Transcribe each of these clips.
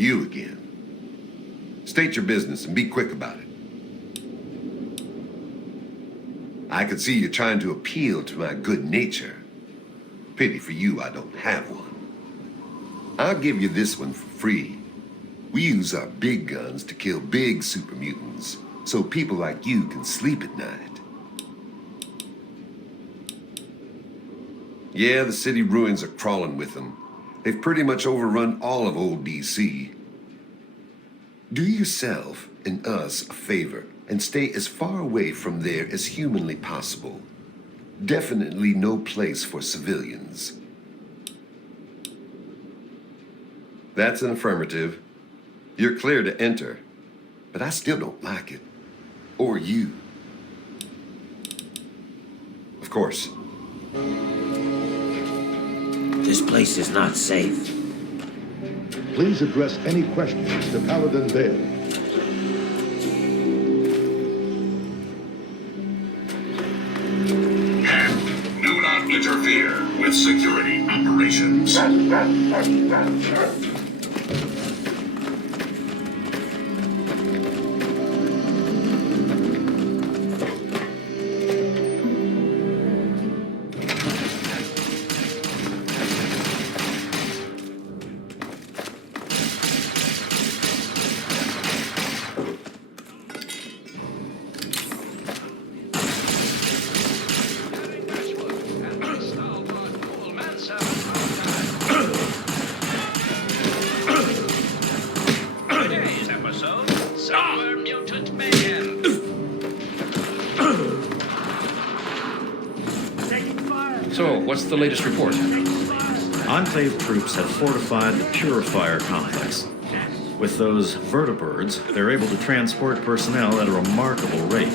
You again. State your business and be quick about it. I can see you're trying to appeal to my good nature. Pity for you I don't have one. I'll give you this one for free. We use our big guns to kill big super mutants, so people like you can sleep at night. Yeah, the city ruins are crawling with them. They've pretty much overrun all of old DC. Do yourself and us a favor and stay as far away from there as humanly possible. Definitely no place for civilians. That's an affirmative. You're clear to enter, but I still don't like it. Or you. Of course. This place is not safe. Please address any questions to Paladin Vale. And do not interfere with security operations. So, what's the latest report? Enclave troops have fortified the Purifier complex. With those vertibirds, they're able to transport personnel at a remarkable rate.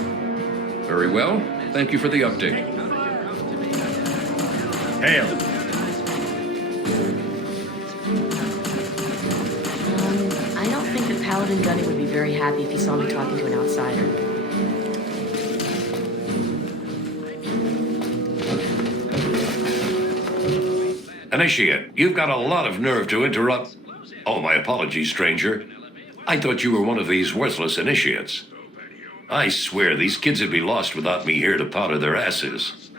Very well. Thank you for the update. Hail! I don't think that Paladin Gunny would be very happy if he saw me talking to an outsider. Initiate, you've got a lot of nerve to interrupt. Oh, my apologies, stranger. I thought you were one of these worthless initiates. I swear these kids would be lost without me here to powder their asses.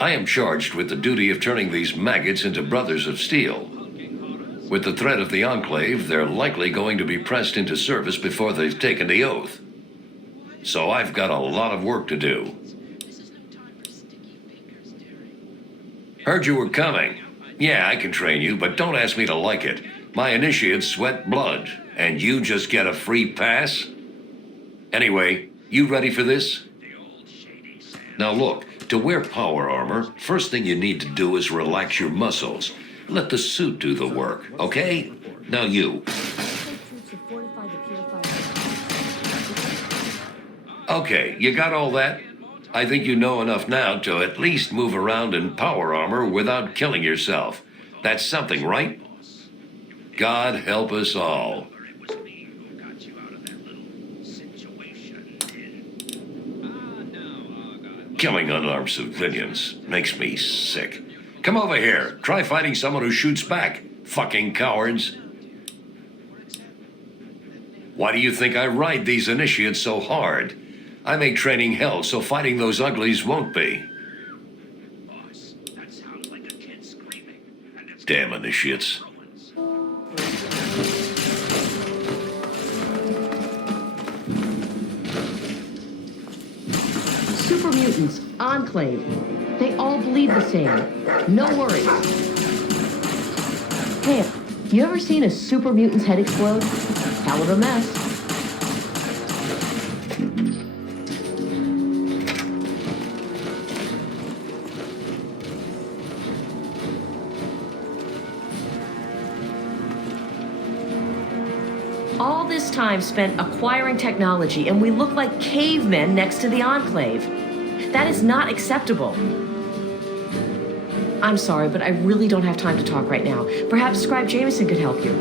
I am charged with the duty of turning these maggots into brothers of steel. With the threat of the Enclave, they're likely going to be pressed into service before they've taken the oath. So I've got a lot of work to do. Heard you were coming. Yeah, I can train you, but don't ask me to like it. My initiates sweat blood, and you just get a free pass? Anyway, you ready for this? Now look, to wear power armor, first thing you need to do is relax your muscles. Let the suit do the work, okay? Now you. Okay, you got all that? I think you know enough now to at least move around in power armor without killing yourself. That's something, right? God help us all. Killing unarmed civilians makes me sick. Come over here. Try fighting someone who shoots back. Fucking cowards. Why do you think I ride these initiates so hard? I make training hell, so fighting those uglies won't be. Damn initiates. Super mutants, Enclave. They all bleed the same. No worries. Hey, you ever seen a super mutant's head explode? Hell of a mess. All this time spent acquiring technology, and we look like cavemen next to the Enclave. That is not acceptable. I'm sorry, but I really don't have time to talk right now. Perhaps Scribe Jameson could help you.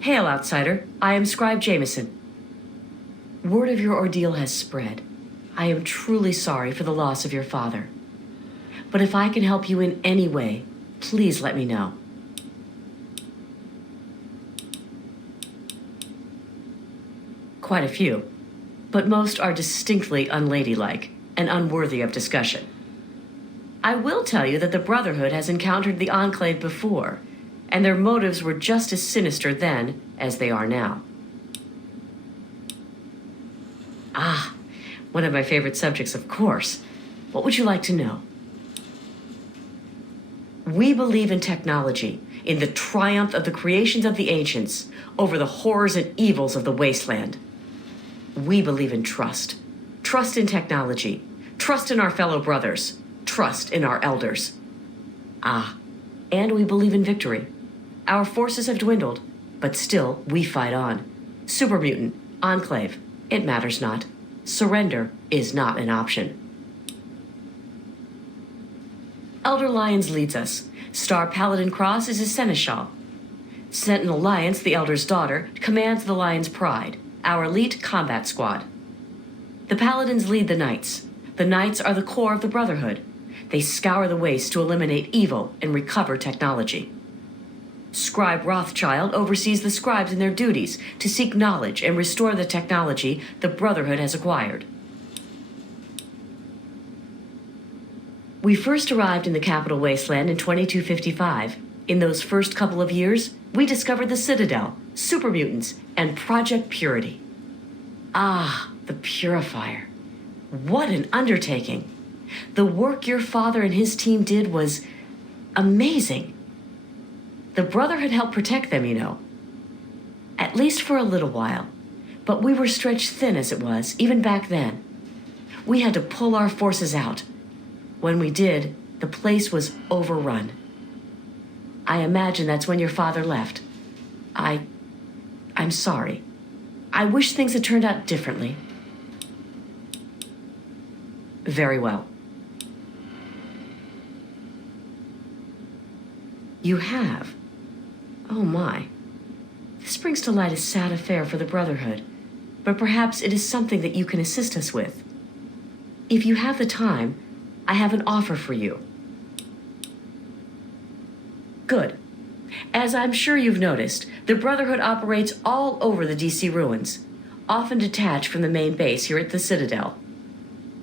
Hail, outsider. I am Scribe Jameson. Word of your ordeal has spread. I am truly sorry for the loss of your father. But if I can help you in any way, please let me know. Quite a few, but most are distinctly unladylike and unworthy of discussion. I will tell you that the Brotherhood has encountered the Enclave before, and their motives were just as sinister then as they are now. Ah, one of my favorite subjects, of course. What would you like to know? We believe in technology, in the triumph of the creations of the ancients over the horrors and evils of the wasteland. We believe in trust. Trust in technology. Trust in our fellow brothers. Trust in our elders. Ah, and we believe in victory. Our forces have dwindled, but still we fight on. Super mutant, Enclave, it matters not. Surrender is not an option. Elder Lyons leads us. Star Paladin Cross is his seneschal. Sentinel Lyons, the Elder's daughter, commands the Lion's Pride, our elite combat squad. The Paladins lead the Knights. The Knights are the core of the Brotherhood. They scour the waste to eliminate evil and recover technology. Scribe Rothschild oversees the scribes in their duties to seek knowledge and restore the technology the Brotherhood has acquired. We first arrived in the capital wasteland in 2255. In those first couple of years, we discovered the Citadel, super mutants, and Project Purity. Ah, the Purifier. What an undertaking. The work your father and his team did was amazing. The Brotherhood helped protect them, you know. At least for a little while. But we were stretched thin as it was, even back then. We had to pull our forces out. When we did, the place was overrun. I imagine that's when your father left. I'm sorry. I wish things had turned out differently. Very well. You have? Oh my. This brings to light a sad affair for the Brotherhood, but perhaps it is something that you can assist us with. If you have the time, I have an offer for you. Good. As I'm sure you've noticed, the Brotherhood operates all over the DC ruins, often detached from the main base here at the Citadel.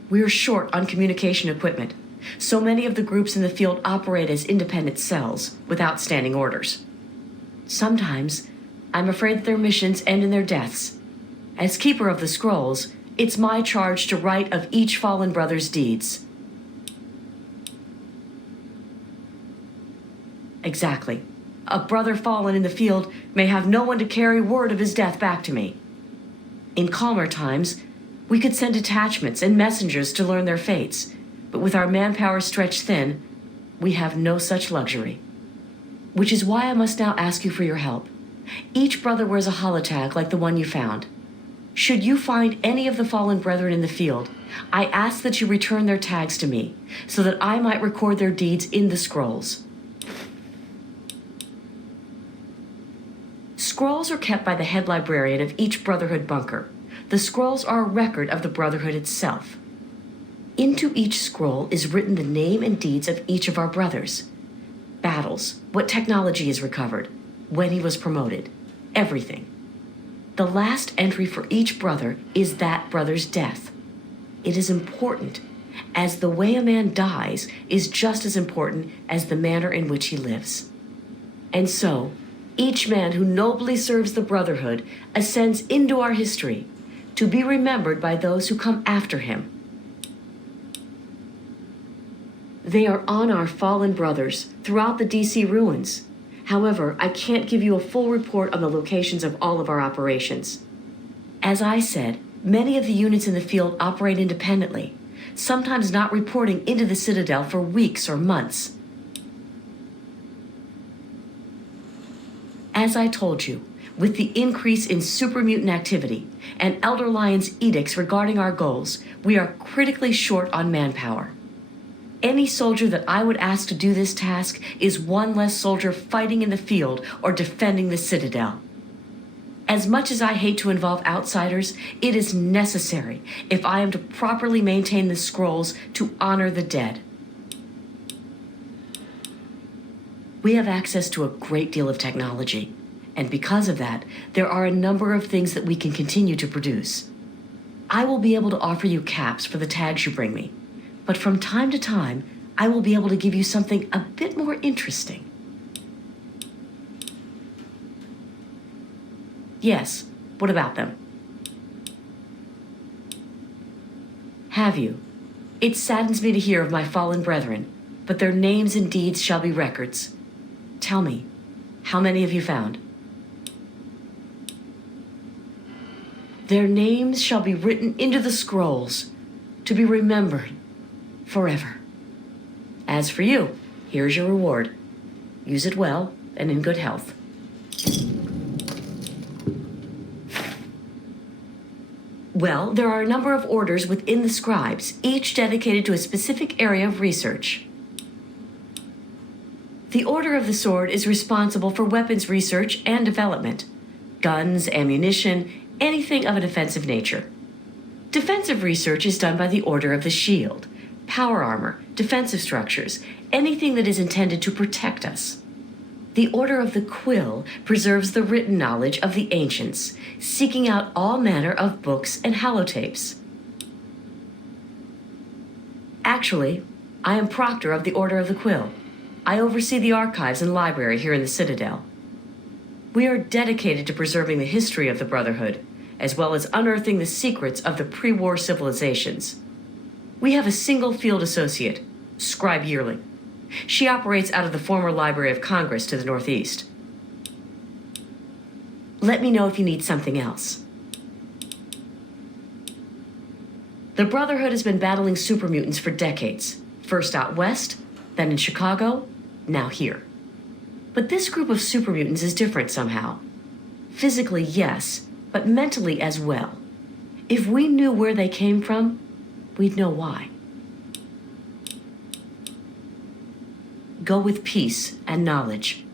We're short on communication equipment, so many of the groups in the field operate as independent cells, without standing orders. Sometimes, I'm afraid that their missions end in their deaths. As Keeper of the Scrolls, it's my charge to write of each fallen brother's deeds. Exactly. A brother fallen in the field may have no one to carry word of his death back to me. In calmer times, we could send detachments and messengers to learn their fates, but with our manpower stretched thin, we have no such luxury. Which is why I must now ask you for your help. Each brother wears a holotag like the one you found. Should you find any of the fallen brethren in the field, I ask that you return their tags to me, so that I might record their deeds in the scrolls. Scrolls are kept by the head librarian of each Brotherhood bunker. The scrolls are a record of the Brotherhood itself. Into each scroll is written the name and deeds of each of our brothers. Battles, what technology is recovered, when he was promoted, everything. The last entry for each brother is that brother's death. It is important, as the way a man dies is just as important as the manner in which he lives. And so, each man who nobly serves the Brotherhood ascends into our history, to be remembered by those who come after him. They are on our fallen brothers throughout the DC ruins. However, I can't give you a full report on the locations of all of our operations. As I said, many of the units in the field operate independently, sometimes not reporting into the Citadel for weeks or months. As I told you, with the increase in super mutant activity and Elder Lion's edicts regarding our goals, we are critically short on manpower. Any soldier that I would ask to do this task is one less soldier fighting in the field or defending the Citadel. As much as I hate to involve outsiders, it is necessary if I am to properly maintain the scrolls to honor the dead. We have access to a great deal of technology, and because of that, there are a number of things that we can continue to produce. I will be able to offer you caps for the tags you bring me, but from time to time, I will be able to give you something a bit more interesting. Yes, what about them? Have you? It saddens me to hear of my fallen brethren, but their names and deeds shall be records. Tell me, how many have you found? Their names shall be written into the scrolls, to be remembered forever. As for you, here's your reward. Use it well and in good health. Well, there are a number of orders within the scribes, each dedicated to a specific area of research. The Order of the Sword is responsible for weapons research and development. Guns, ammunition, anything of a defensive nature. Defensive research is done by the Order of the Shield. Power armor, defensive structures, anything that is intended to protect us. The Order of the Quill preserves the written knowledge of the ancients, seeking out all manner of books and holotapes. Actually, I am proctor of the Order of the Quill. I oversee the archives and library here in the Citadel. We are dedicated to preserving the history of the Brotherhood, as well as unearthing the secrets of the pre-war civilizations. We have a single field associate, Scribe Yearling. She operates out of the former Library of Congress to the northeast. Let me know if you need something else. The Brotherhood has been battling supermutants for decades, first out west, then in Chicago, now here. But this group of supermutants is different somehow. Physically, yes, but mentally as well. If we knew where they came from, we'd know why. Go with peace and knowledge.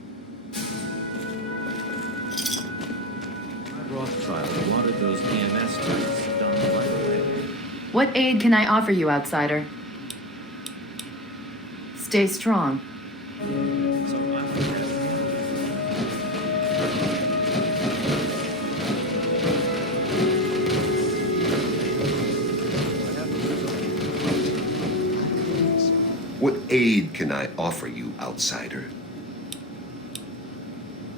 Rothschild wanted those EMS tests done right away. What aid can I offer you, outsider? Stay strong. What aid can I offer you, outsider?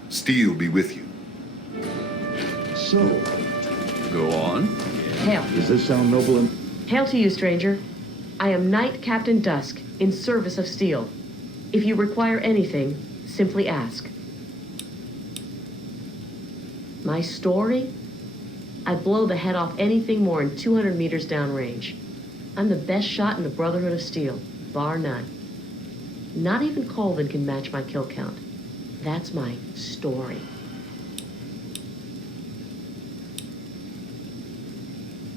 Steel be with you. So, Go on. Hail. does this sound noble and... Hail to you, stranger. I am Knight Captain Dusk, in service of Steel. If you require anything, simply ask. My story? I blow the head off anything more than 200 meters downrange. I'm the best shot in the Brotherhood of Steel, bar none. Not even Colvin can match my kill count. That's my story.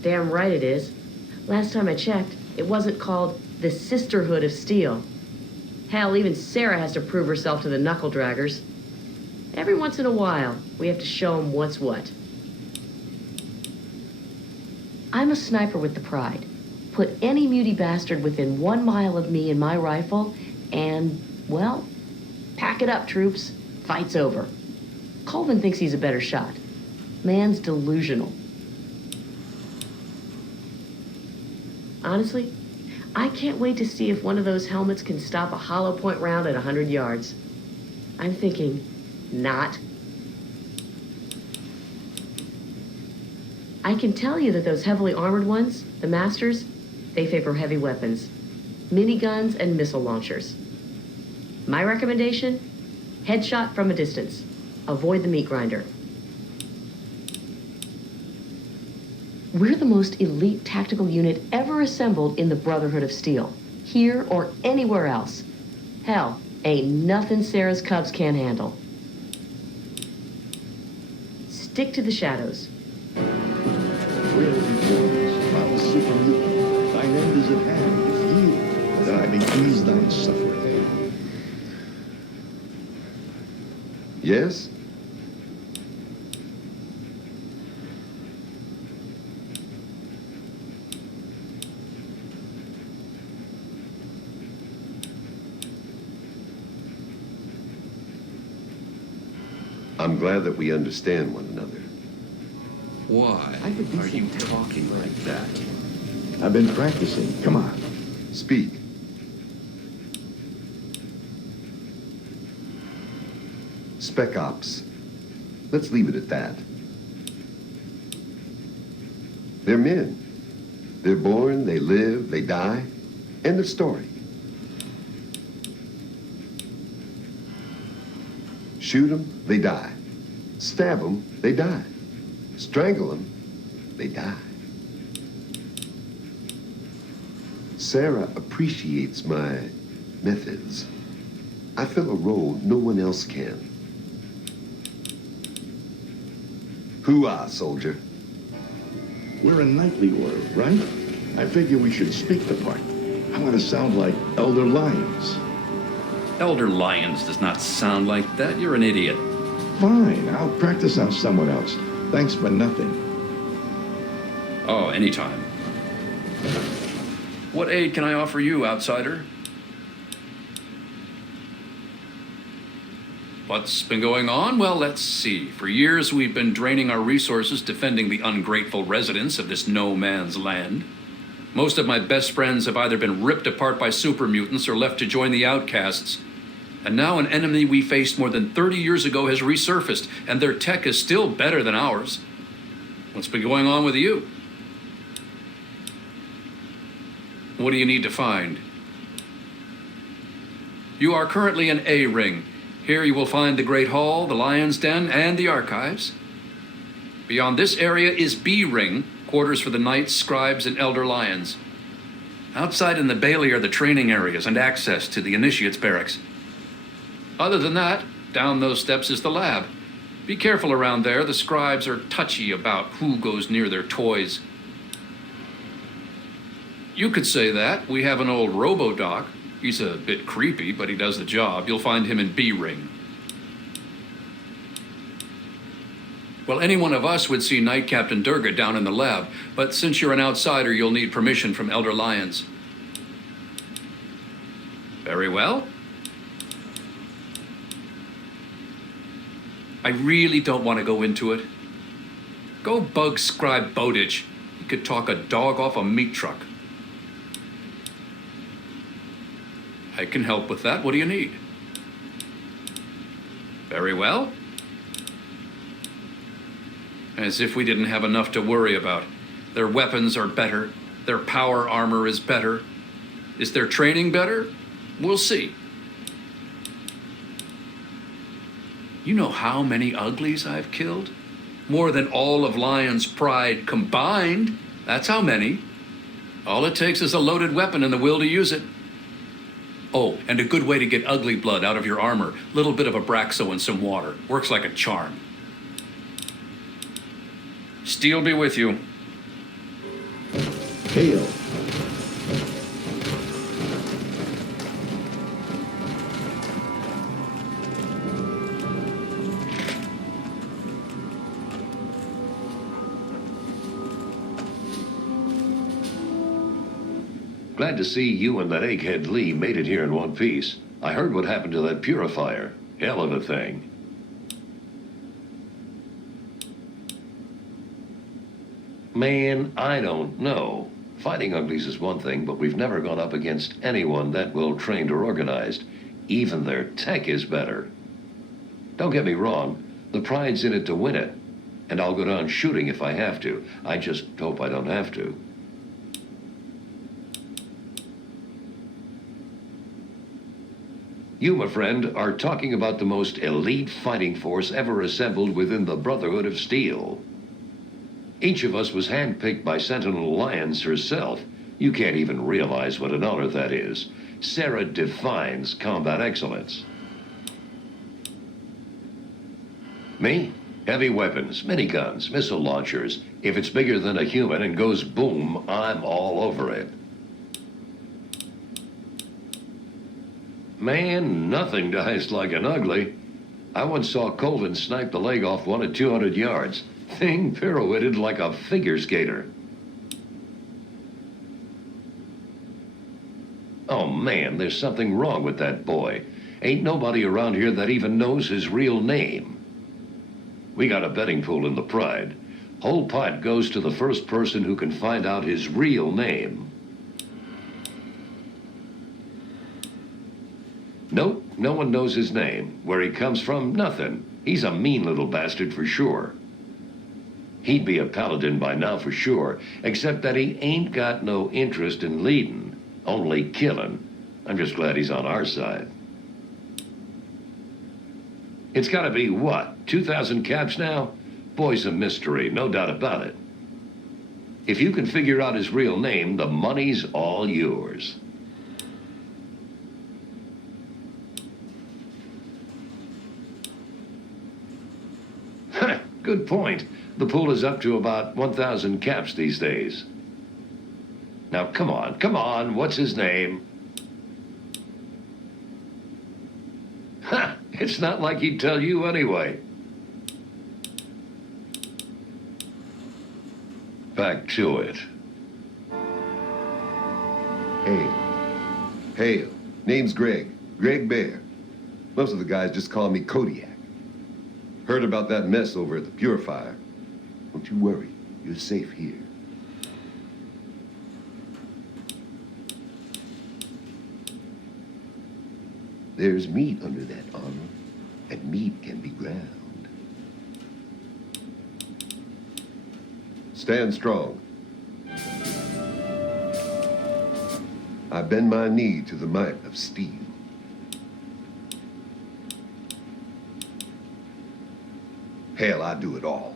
Damn right it is. Last time I checked, it wasn't called the Sisterhood of Steel. Hell, even Sarah has to prove herself to the knuckle draggers. Every once in a while, we have to show them what's what. I'm a sniper with the Pride. Put any muty bastard within 1 mile of me and my rifle, and, well, pack it up, troops. Fight's over. Colvin thinks he's a better shot. Man's delusional. Honestly, I can't wait to see if one of those helmets can stop a hollow point round at 100 yards. I'm thinking, not. I can tell you that those heavily armored ones, the Masters, they favor heavy weapons, miniguns and missile launchers. My recommendation? Headshot from a distance. Avoid the meat grinder. We're the most elite tactical unit ever assembled in the Brotherhood of Steel, here or anywhere else. Hell, ain't nothing Sarah's Cubs can't handle. Stick to the shadows. Frail reformers, foul super mutant, thine end is at hand. Yield, that I may ease thine suffering. Yes? I'm glad that we understand one another. Why are you talking like that? I've been practicing. Come on. Speak. Spec Ops. Let's leave it at that. They're men. They're born, they live, they die. End of story. Shoot them, they die. Stab them, they die. Strangle them, they die. Sarah appreciates my methods. I fill a role no one else can. Hoo-ah, soldier. We're a knightly order, right? I figure we should speak the part. I want to sound like Elder Lyons. Elder Lyons does not sound like that. You're an idiot. Fine, I'll practice on someone else. Thanks for nothing. Oh, anytime. What aid can I offer you, outsider? What's been going on? Well, let's see. For years, we've been draining our resources defending the ungrateful residents of this no-man's land. Most of my best friends have either been ripped apart by super mutants or left to join the outcasts. And now an enemy we faced more than 30 years ago has resurfaced, and their tech is still better than ours. What's been going on with you? What do you need to find? You are currently in A Ring. Here you will find the Great Hall, the Lion's Den, and the Archives. Beyond this area is B Ring, quarters for the Knights, Scribes, and Elder Lions. Outside in the Bailey are the training areas and access to the Initiates Barracks. Other than that, down those steps is the lab. Be careful around there. The Scribes are touchy about who goes near their toys. You could say that. We have an old robo-doc. He's a bit creepy, but he does the job. You'll find him in B Ring. Well, any one of us would see Knight Captain Durga down in the lab, but since you're an outsider, you'll need permission from Elder Lyons. Very well. I really don't want to go into it. Go bug Scribe Bowditch. He could talk a dog off a meat truck. I can help with that. What do you need? Very well. As if we didn't have enough to worry about. Their weapons are better. Their power armor is better. Is their training better? We'll see. You know how many uglies I've killed? More than all of Lion's Pride combined. That's how many. All it takes is a loaded weapon and the will to use it. Oh, and a good way to get ugly blood out of your armor. Little bit of Abraxo and some water. Works like a charm. Steel be with you. Hail. Glad to see you and that egghead Lee made it here in one piece. I heard what happened to that purifier. Hell of a thing. Man, I don't know. Fighting uglies is one thing, but we've never gone up against anyone that well trained or organized. Even their tech is better. Don't get me wrong, the pride's in it to win it. And I'll go down shooting if I have to. I just hope I don't have to. You, my friend, are talking about the most elite fighting force ever assembled within the Brotherhood of Steel. Each of us was handpicked by Sentinel Lyons herself. You can't even realize what an honor that is. Sarah defines combat excellence. Me? Heavy weapons, miniguns, missile launchers. If it's bigger than a human and goes boom, I'm all over it. Man, nothing dies like an ugly. I once saw Colvin snipe the leg off one at 200 yards. Thing pirouetted like a figure skater. Oh man, there's something wrong with that boy. Ain't nobody around here that even knows his real name. We got a betting pool in the Pride. Whole pot goes to the first person who can find out his real name. Nope, no one knows his name. Where he comes from, nothing. He's a mean little bastard for sure. He'd be a paladin by now for sure, except that he ain't got no interest in leading, only killing. I'm just glad he's on our side. It's gotta be, what, 2,000 caps now? Boy's a mystery, no doubt about it. If you can figure out his real name, the money's all yours. Good point. The pool is up to about 1,000 caps these days. Now, come on, what's his name? Ha! It's not like he'd tell you anyway. Back to it. Hail. Name's Greg. Greg Bear. Most of the guys just call me Kodiak. Heard about that mess over at the Purifier. Don't you worry. You're safe here. There's meat under that armor, and meat can be ground. Stand strong. I bend my knee to the might of steel. Hell, I do it all.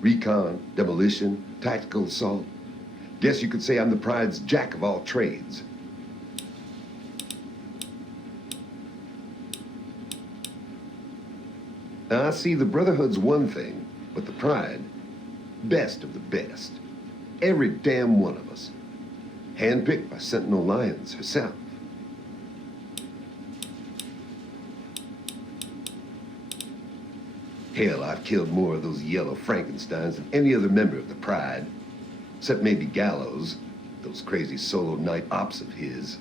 Recon, demolition, tactical assault. Guess you could say I'm the Pride's jack of all trades. Now, I see the Brotherhood's one thing, but the Pride, best of the best. Every damn one of us. Handpicked by Sentinel Lyons herself. Hell, I've killed more of those yellow Frankensteins than any other member of the Pride. Except maybe Gallows, those crazy solo night ops of his.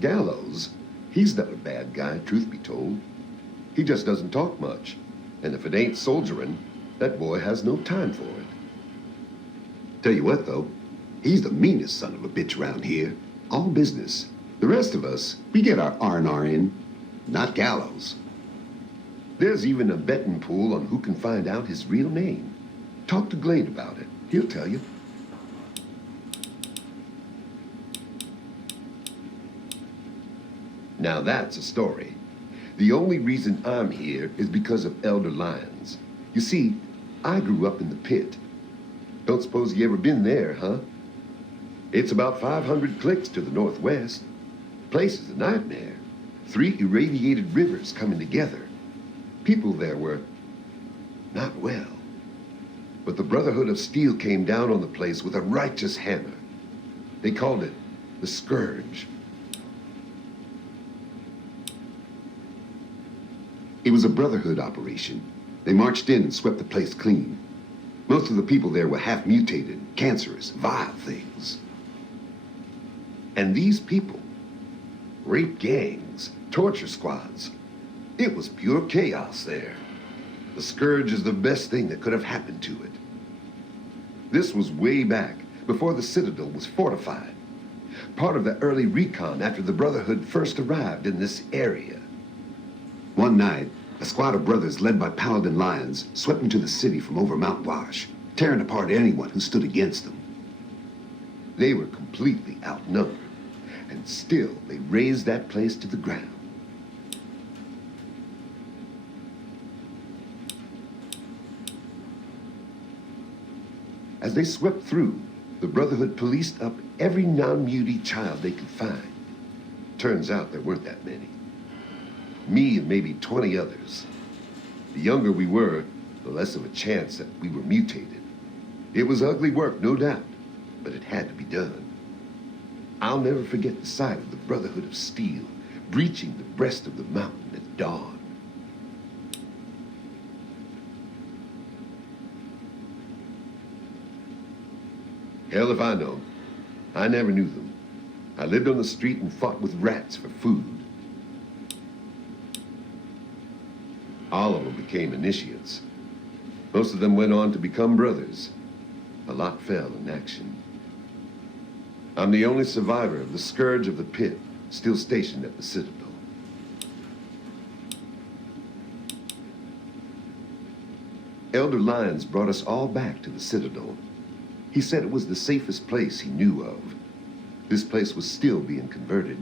Gallows, he's not a bad guy, truth be told. He just doesn't talk much. And if it ain't soldiering, that boy has no time for it. Tell you what, though, he's the meanest son of a bitch around here. All business. The rest of us, we get our R&R in. Not Gallows. There's even a betting pool on who can find out his real name. Talk to Glade about it. He'll tell you. Now that's a story. The only reason I'm here is because of Elder Lyons. You see, I grew up in the pit. Don't suppose you ever been there, huh? It's about 500 clicks to the northwest. Place is a nightmare. 3 irradiated rivers coming together. People there were not well. But the Brotherhood of Steel came down on the place with a righteous hammer. They called it the Scourge. It was a Brotherhood operation. They marched in and swept the place clean. Most of the people there were half mutated, cancerous, vile things. And these people, rape gangs, torture squads. It was pure chaos there. The Scourge is the best thing that could have happened to it. This was way back, before the Citadel was fortified. Part of the early recon after the Brotherhood first arrived in this area. One night, a squad of brothers led by Paladin Lyons swept into the city from over Mount Wash, tearing apart anyone who stood against them. They were completely outnumbered, and still they razed that place to the ground. As they swept through, the Brotherhood policed up every non-mutie child they could find. Turns out there weren't that many. Me and maybe 20 others. The younger we were, the less of a chance that we were mutated. It was ugly work, no doubt, but it had to be done. I'll never forget the sight of the Brotherhood of Steel breaching the breast of the mountain at dawn. Hell if I know. I never knew them. I lived on the street and fought with rats for food. All of them became initiates. Most of them went on to become brothers. A lot fell in action. I'm the only survivor of the Scourge of the Pit, still stationed at the Citadel. Elder Lyons brought us all back to the Citadel. He said it was the safest place he knew of. This place was still being converted.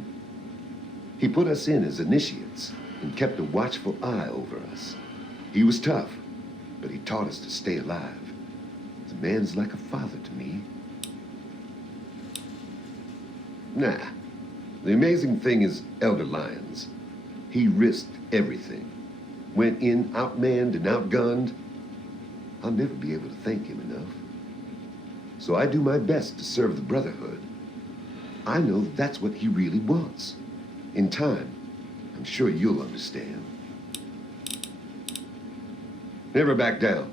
He put us in as initiates and kept a watchful eye over us. He was tough, but he taught us to stay alive. The man's like a father to me. Nah. The amazing thing is Elder Lyons. He risked everything. Went in outmanned and outgunned. I'll never be able to thank him enough. So I do my best to serve the Brotherhood. I know that's what he really wants. In time, I'm sure you'll understand. Never back down.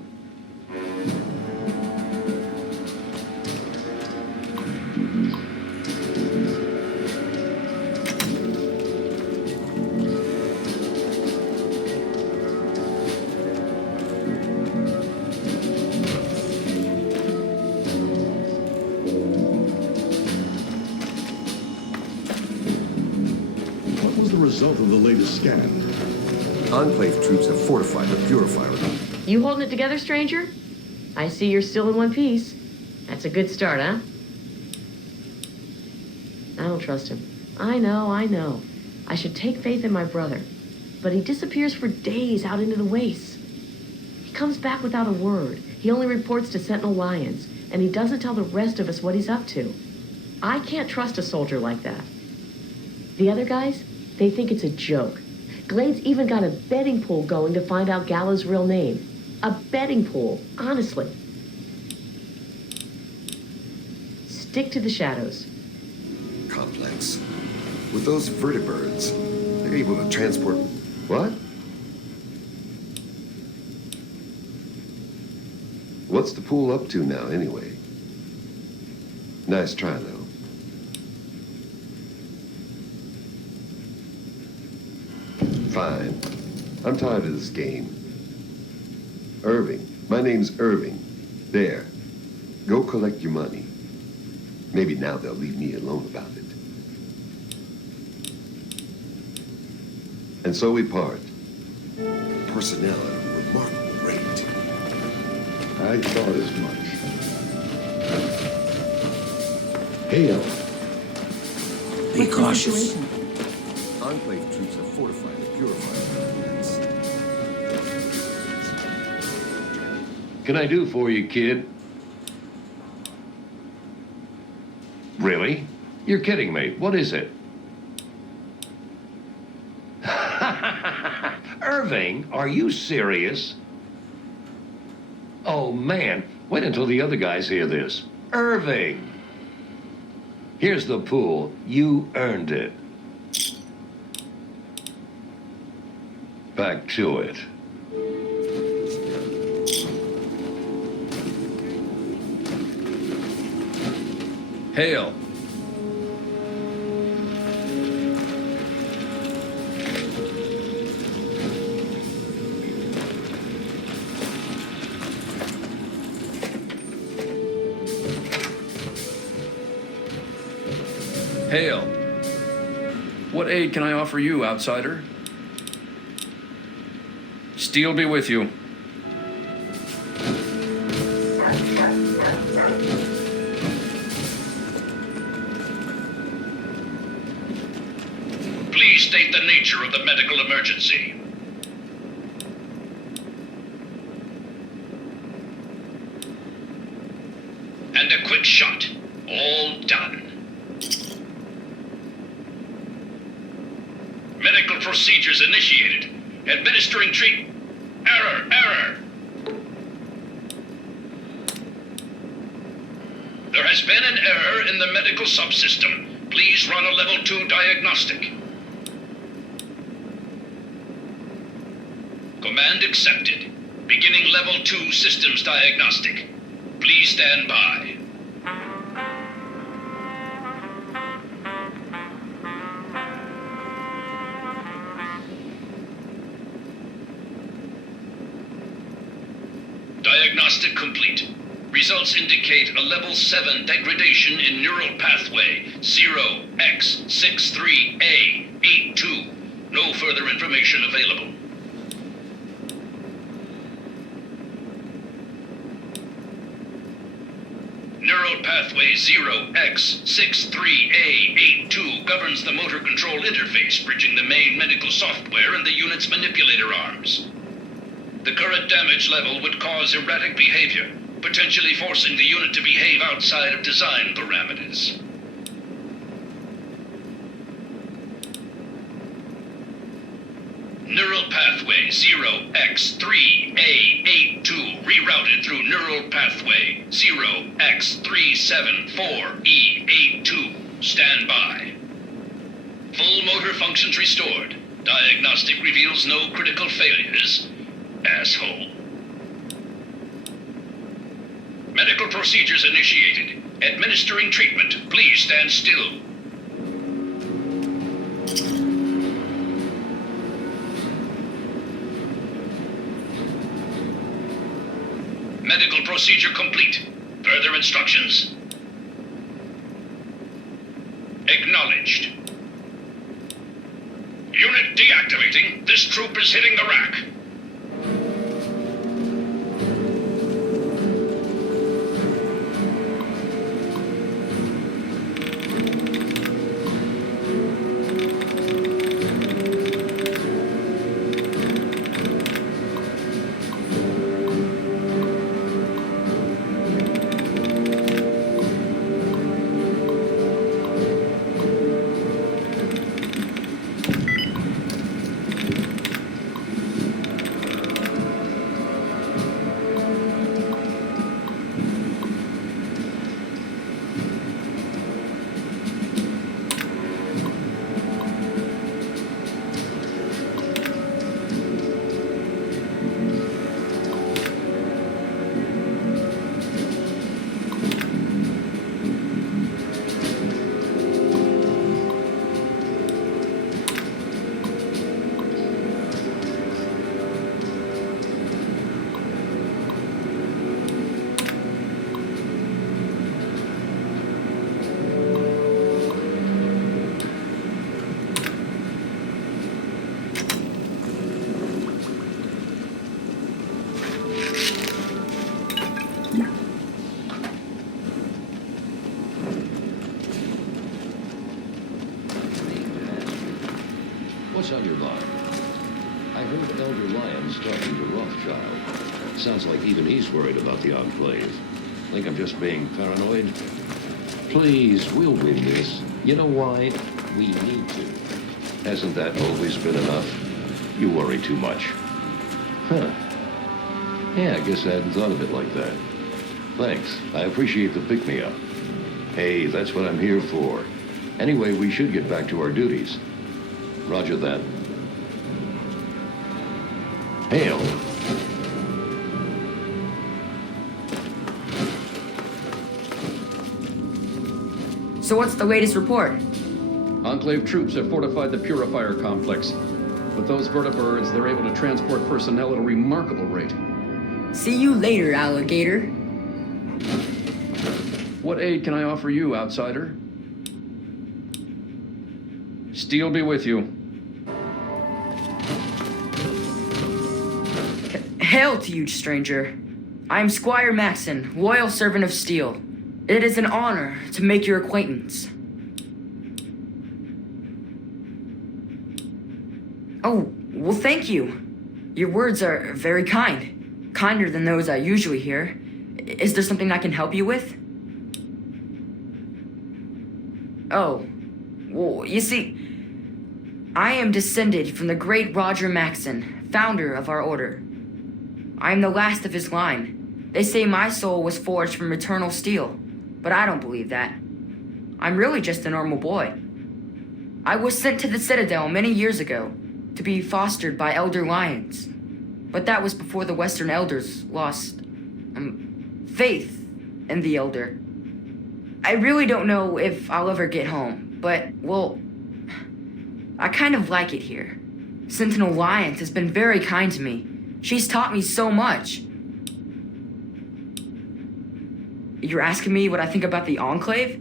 What was the result of the latest scan? Enclave troops have fortified the purifier. You holding it together, stranger? I see you're still in one piece. That's a good start, huh? I don't trust him. I know. I should take faith in my brother. But he disappears for days out into the wastes. He comes back without a word. He only reports to Sentinel Lyons, and he doesn't tell the rest of us what he's up to. I can't trust a soldier like that. The other guys, they think it's a joke. Glade's even got a betting pool going to find out Gallo's real name. A betting pool, honestly. Stick to the shadows. Complex. With those vertibirds, they're able to transport... What? What's the pool up to now, anyway? Nice try, though. Fine. I'm tired of this game. Irving. My name's Irving. There. Go collect your money. Maybe now they'll leave me alone about it. And so we part. Personnel at a remarkable rate. I thought as much. Hail. Be cautious. Enclave troops have fortified the purifier. Can I do for you, kid? Really? You're kidding me. What is it? Irving, are you serious? Oh, man. Wait until the other guys hear this. Irving! Here's the pool. You earned it. Back to it. Hail. Hail. What aid can I offer you, outsider? Steel be with you. Please state the nature of the medical emergency. And a quick shot. All done. Medical procedures initiated. Administering treat. Error. There has been an error in the medical subsystem. Please run a level 2 diagnostic. Command accepted. Beginning level 2 systems diagnostic. Please stand by. Diagnostic complete. Results indicate a level 7 degradation in neural pathway 0x63A82. No further information available. Neural pathway 0x63A82 governs the motor control interface, bridging the main medical software and the unit's manipulator arms. The current damage level would cause erratic behavior, potentially forcing the unit to behave outside of design parameters. Neural pathway 0x3A82 rerouted through neural pathway 0x374E82. Stand by. Full motor functions restored. Diagnostic reveals no critical failures. Asshole. Medical procedures initiated. Administering treatment. Please stand still. Medical procedure complete. Further instructions? Acknowledged. Unit deactivating. This troop is hitting the rack. What's on your mind? I heard Elder Lyons talking to Rothschild. Sounds like even he's worried about the Enclave. Think I'm just being paranoid? Please, we'll win this. You know why? We need to. Hasn't that always been enough? You worry too much. Huh. Yeah, I guess I hadn't thought of it like that. Thanks. I appreciate the pick-me-up. Hey, that's what I'm here for. Anyway, we should get back to our duties. Roger that. Hail. So what's the latest report? Enclave troops have fortified the Purifier complex. With those vertibirds, they're able to transport personnel at a remarkable rate. See you later, alligator. What aid can I offer you, outsider? Steel be with you. Hail to you, stranger. I am Squire Maxon, loyal servant of Steel. It is an honor to make your acquaintance. Oh, well, thank you. Your words are very kind. Kinder than those I usually hear. Is there something I can help you with? Oh, well, you see, I am descended from the great Roger Maxon, founder of our order. I am the last of his line. They say my soul was forged from eternal steel, but I don't believe that. I'm really just a normal boy. I was sent to the Citadel many years ago to be fostered by Elder Lyons, but that was before the Western Elders lost faith in the Elder. I really don't know if I'll ever get home, but, well, I kind of like it here. Sentinel Lyons has been very kind to me. She's taught me so much. you're asking me what I think about the Enclave?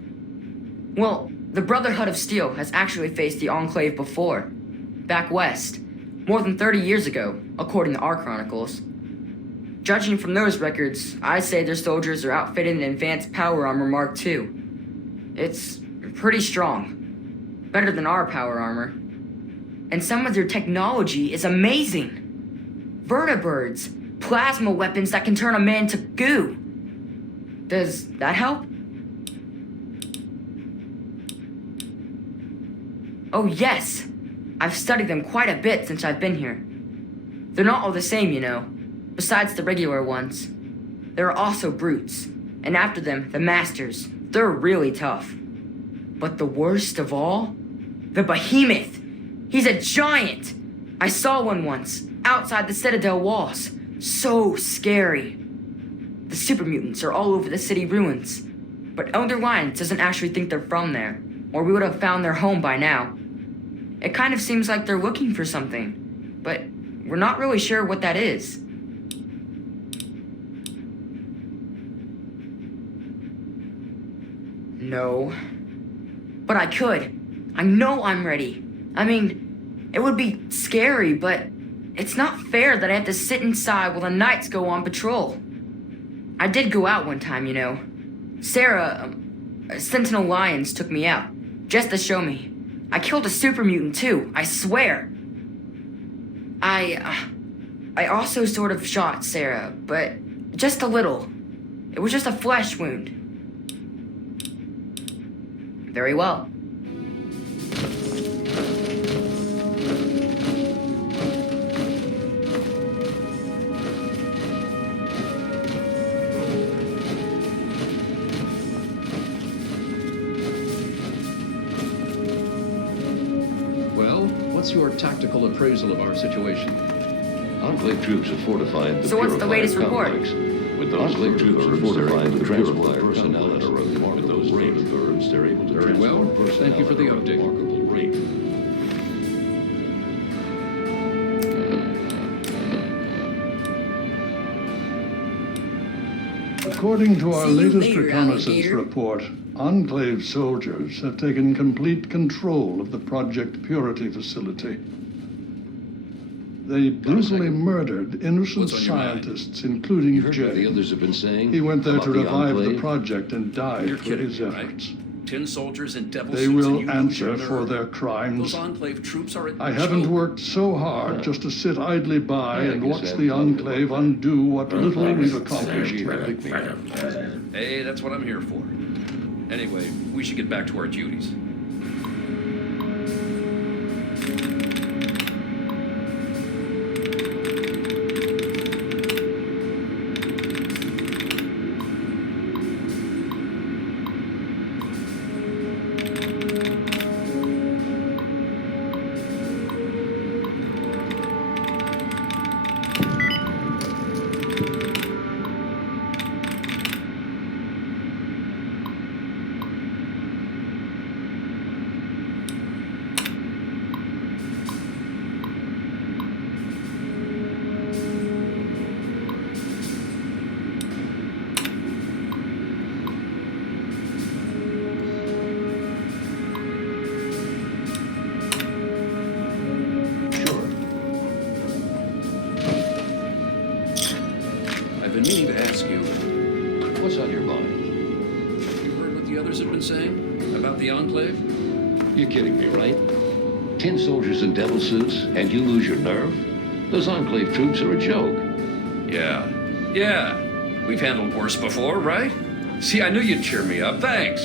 Well, the Brotherhood of Steel has actually faced the Enclave before, back west, more than 30 years ago, according to our chronicles. Judging from those records, I'd say their soldiers are outfitted in advanced power armor Mark II. It's pretty strong, better than our power armor. And some of their technology is amazing. Vertibirds, plasma weapons that can turn a man to goo. Does that help? Oh yes, I've studied them quite a bit since I've been here. They're not all the same, you know, besides the regular ones. There are also brutes, and after them, the masters. They're really tough. But the worst of all? The behemoth! He's a giant! I saw one once, outside the Citadel walls. So scary. The super mutants are all over the city ruins. But Elder Lyons doesn't actually think they're from there, or we would have found their home by now. It kind of seems like they're looking for something, but we're not really sure what that is. No. But I could. I know I'm ready. I mean, it would be scary, but it's not fair that I have to sit inside while the knights go on patrol. I did go out one time, you know. Sarah, Sentinel Lyons took me out, just to show me. I killed a super mutant too, I swear. I also sort of shot Sarah, but just a little. It was just a flesh wound. Very well. What's your tactical appraisal of our situation? Enclave troops have fortified the So what's the latest report? complex. With those Enclave troops have fortified the transport personnel at a remarkable rate. They're able to Very well. transport personnel Thank you for the at a update. remarkable rate. According to our See you latest later, reconnaissance alligator. report, Enclave soldiers have taken complete control of the Project Purity facility. They brutally murdered innocent What's on your mind? scientists, including You heard what the Jay. others have been saying? He went there about to revive the Enclave? project and died You're for kidding his me, right? efforts. 10 soldiers in devil They suits and will you lose answer your for nerve. their crimes. Those Enclave troops are I haven't joke. worked so hard just to sit idly by Yeah, I and guess watch that's the probably Enclave what- undo what little we've accomplished. Hey, that's what I'm here for. Anyway, we should get back to our duties. I've been meaning to ask you, What's on your mind? you heard what the others have been saying about the Enclave? You're kidding me, right? 10 soldiers in devil suits, and you lose your nerve? Those Enclave troops are a joke. Yeah. We've handled worse before, right? See, I knew you'd cheer me up. Thanks.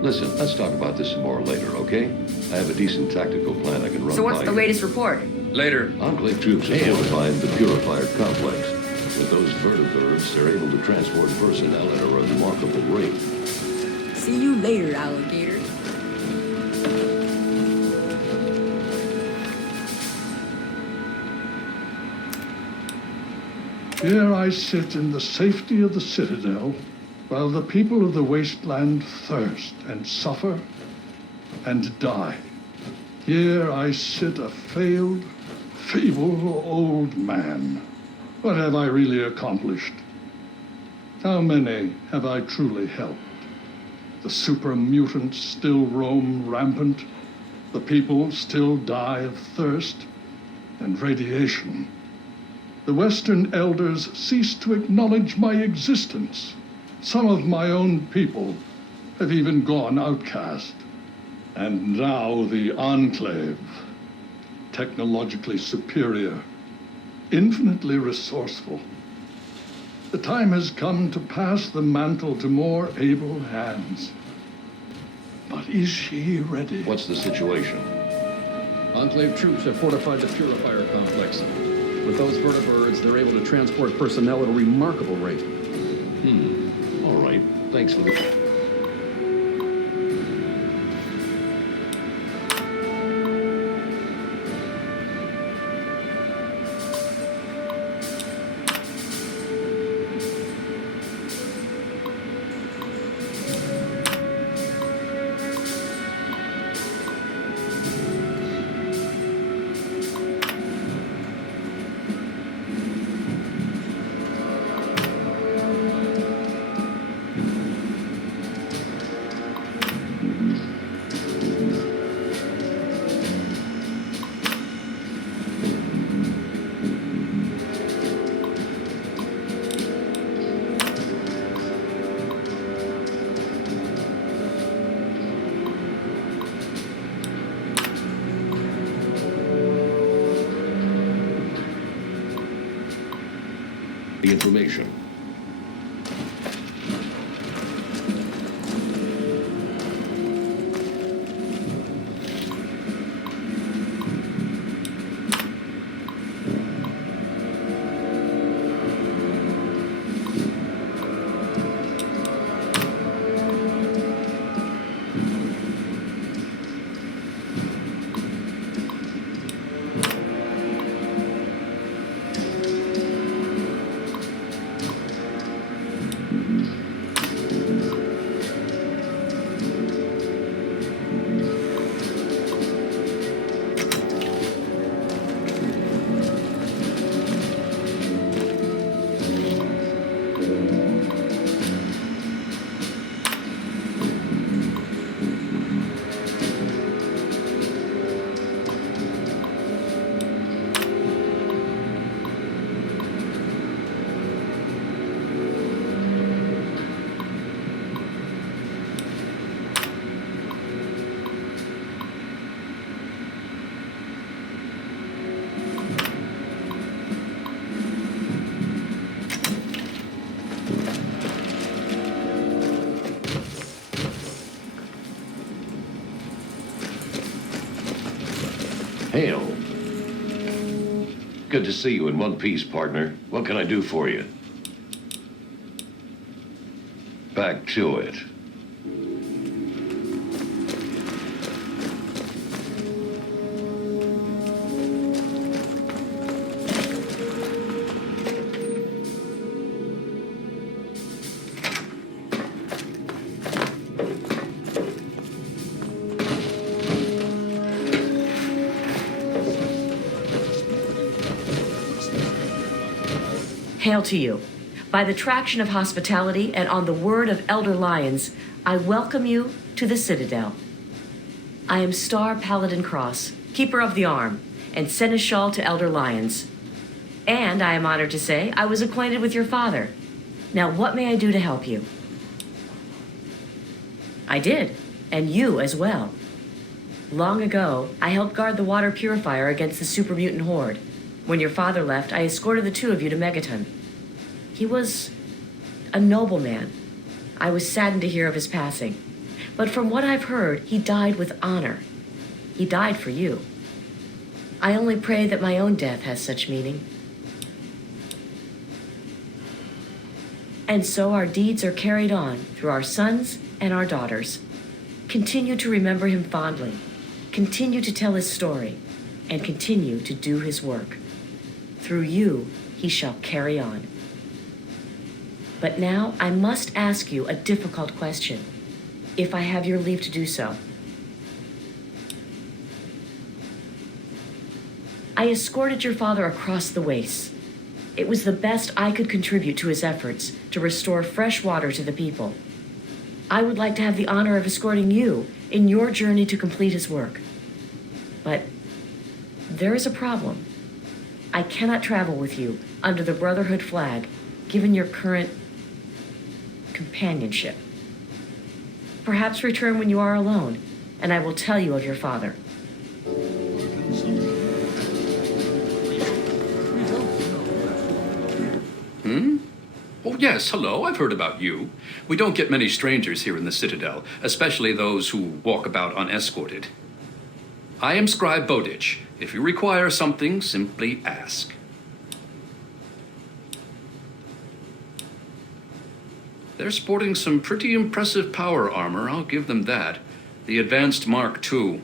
Listen, let's talk about this some more later, okay? I have a decent tactical plan I can run So what's by the you. latest report? Later. Enclave troops have fortified the Purifier complex. With those vertibirds, they're able to transport personnel at a remarkable rate. See you later, alligator. Here I sit in the safety of the Citadel, while the people of the wasteland thirst and suffer and die. Here I sit a failed, feeble old man. What have I really accomplished? How many have I truly helped? The super mutants still roam rampant. The people still die of thirst and radiation. The Western elders cease to acknowledge my existence. Some of my own people have even gone outcast. And now the Enclave, technologically superior, infinitely resourceful. The time has come to pass the mantle to more able hands. But is she ready? What's the situation? Enclave troops have fortified the purifier complex. With those vertibirds, they're able to transport personnel at a remarkable rate. All right. Thanks for the... information. Hail. Good to see you in one piece, partner. What can I do for you? Back to it. Hail to you. By the traction of hospitality and on the word of Elder Lions, I welcome you to the Citadel. I am Star Paladin Cross, Keeper of the Arm, and Seneschal to Elder Lions. And I am honored to say I was acquainted with your father. Now, what may I do to help you? I did, and you as well. Long ago, I helped guard the water purifier against the super mutant horde. When your father left, I escorted the two of you to Megaton. He was a noble man. I was saddened to hear of his passing. But from what I've heard, he died with honor. He died for you. I only pray that my own death has such meaning. And so our deeds are carried on through our sons and our daughters. Continue to remember him fondly. Continue to tell his story. And continue to do his work. Through you, he shall carry on. But now I must ask you a difficult question, if I have your leave to do so. I escorted your father across the wastes. It was the best I could contribute to his efforts to restore fresh water to the people. I would like to have the honor of escorting you in your journey to complete his work. But there is a problem. I cannot travel with you under the Brotherhood flag, given your current companionship. Perhaps return when you are alone, and I will tell you of your father. Oh, yes, hello, I've heard about you. We don't get many strangers here in the Citadel, especially those who walk about unescorted. I am Scribe Bowditch. If you require something, simply ask. They're sporting some pretty impressive power armor, I'll give them that. The Advanced Mark II.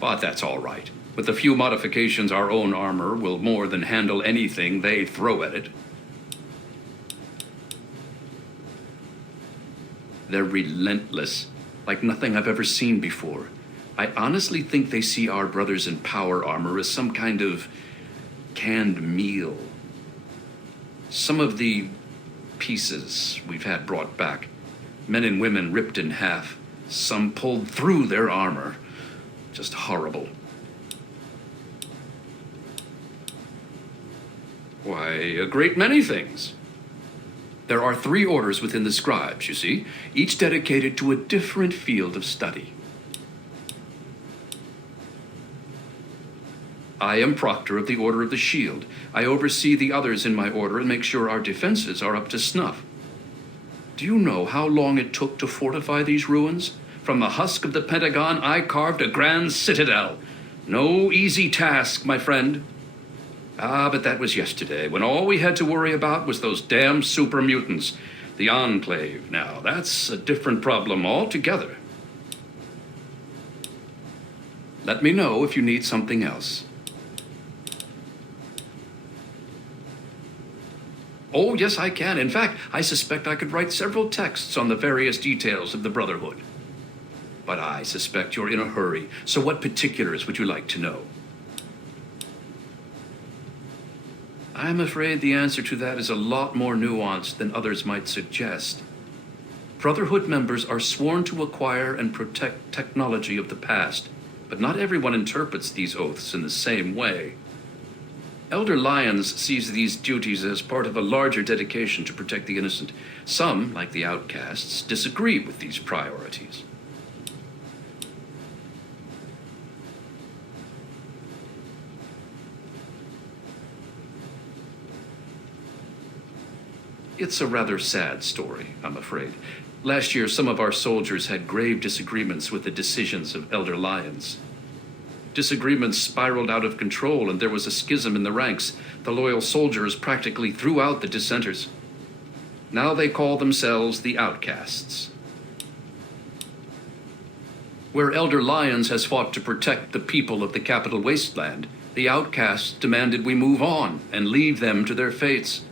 But that's all right. With a few modifications, our own armor will more than handle anything they throw at it. They're relentless, like nothing I've ever seen before. I honestly think they see our brothers in power armor as some kind of canned meal. Some of the pieces we've had brought back, men and women ripped in half, some pulled through their armor. Just horrible. Why, a great many things. There are 3 orders within the scribes, you see, each dedicated to a different field of study. I am Proctor of the Order of the Shield. I oversee the others in my order and make sure our defenses are up to snuff. Do you know how long it took to fortify these ruins? From the husk of the Pentagon, I carved a grand citadel. No easy task, my friend. Ah, but that was yesterday, when all we had to worry about was those damn super mutants. The Enclave, now, that's a different problem altogether. Let me know if you need something else. Oh, yes, I can. In fact, I suspect I could write several texts on the various details of the Brotherhood. But I suspect you're in a hurry, so what particulars would you like to know? I'm afraid the answer to that is a lot more nuanced than others might suggest. Brotherhood members are sworn to acquire and protect technology of the past, but not everyone interprets these oaths in the same way. Elder Lyons sees these duties as part of a larger dedication to protect the innocent. Some, like the outcasts, disagree with these priorities. It's a rather sad story, I'm afraid. Last year, some of our soldiers had grave disagreements with the decisions of Elder Lyons. Disagreements spiraled out of control, and there was a schism in the ranks. The loyal soldiers practically threw out the dissenters. Now they call themselves the outcasts. Where Elder Lyons has fought to protect the people of the capital wasteland, the outcasts demanded we move on and leave them to their fates.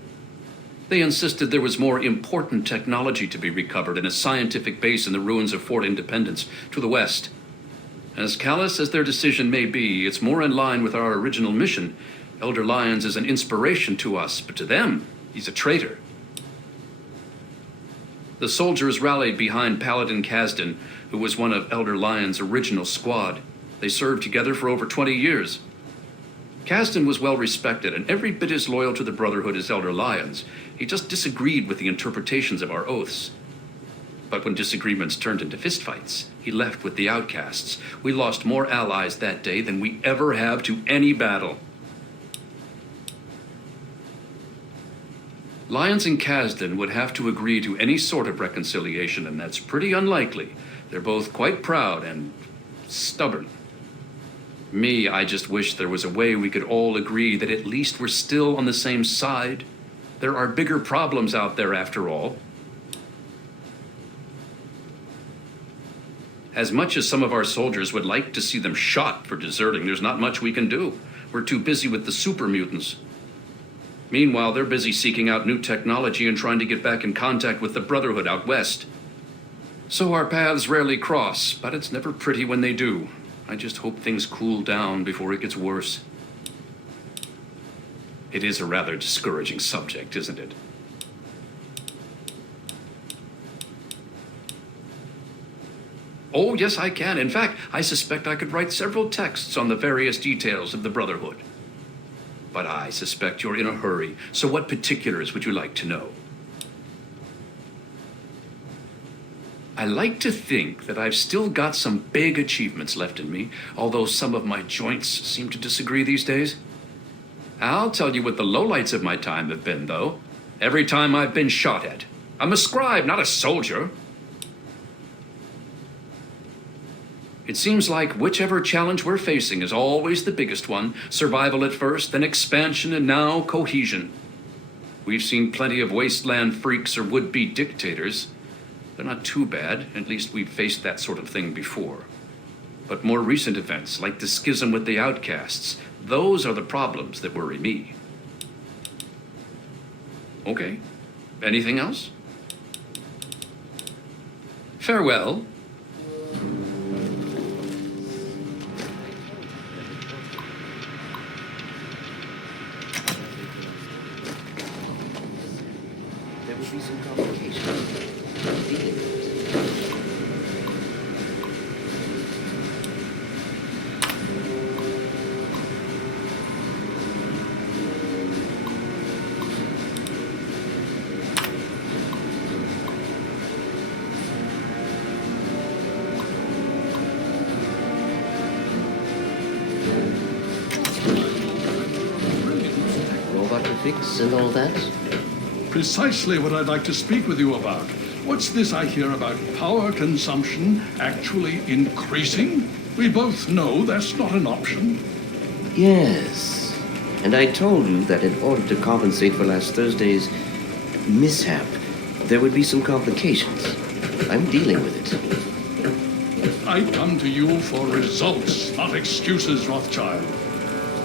They insisted there was more important technology to be recovered in a scientific base in the ruins of Fort Independence to the west. As callous as their decision may be, it's more in line with our original mission. Elder Lyons is an inspiration to us, but to them, he's a traitor. The soldiers rallied behind Paladin Kasdan, who was one of Elder Lyons' original squad. They served together for over 20 years. Kasdan was well respected and every bit as loyal to the Brotherhood as Elder Lyons. He just disagreed with the interpretations of our oaths. But when disagreements turned into fistfights, he left with the outcasts. We lost more allies that day than we ever have to any battle. Lyons and Kasdan would have to agree to any sort of reconciliation, and that's pretty unlikely. They're both quite proud and stubborn. Me, I just wish there was a way we could all agree that at least we're still on the same side. There are bigger problems out there after all. As much as some of our soldiers would like to see them shot for deserting, there's not much we can do. We're too busy with the super mutants. Meanwhile, they're busy seeking out new technology and trying to get back in contact with the Brotherhood out west. So our paths rarely cross, but it's never pretty when they do. I just hope things cool down before it gets worse. It is a rather discouraging subject, isn't it? Oh, yes, I can. In fact, I suspect I could write several texts on the various details of the Brotherhood. But I suspect you're in a hurry, so what particulars would you like to know? I like to think that I've still got some big achievements left in me, although some of my joints seem to disagree these days. I'll tell you what the lowlights of my time have been, though. Every time I've been shot at. I'm a scribe, not a soldier. It seems like whichever challenge we're facing is always the biggest one. Survival at first, then expansion, and now cohesion. We've seen plenty of wasteland freaks or would-be dictators. They're not too bad, at least we've faced that sort of thing before. But more recent events, like the schism with the outcasts, those are the problems that worry me. Okay. Anything else? Farewell. There will be some complications. Robot to fix and all that? Precisely what I'd like to speak with you about. What's this I hear about power consumption actually increasing? We both know that's not an option. Yes. And I told you that in order to compensate for last Thursday's mishap, there would be some complications. I'm dealing with it. I come to you for results, not excuses, Rothschild.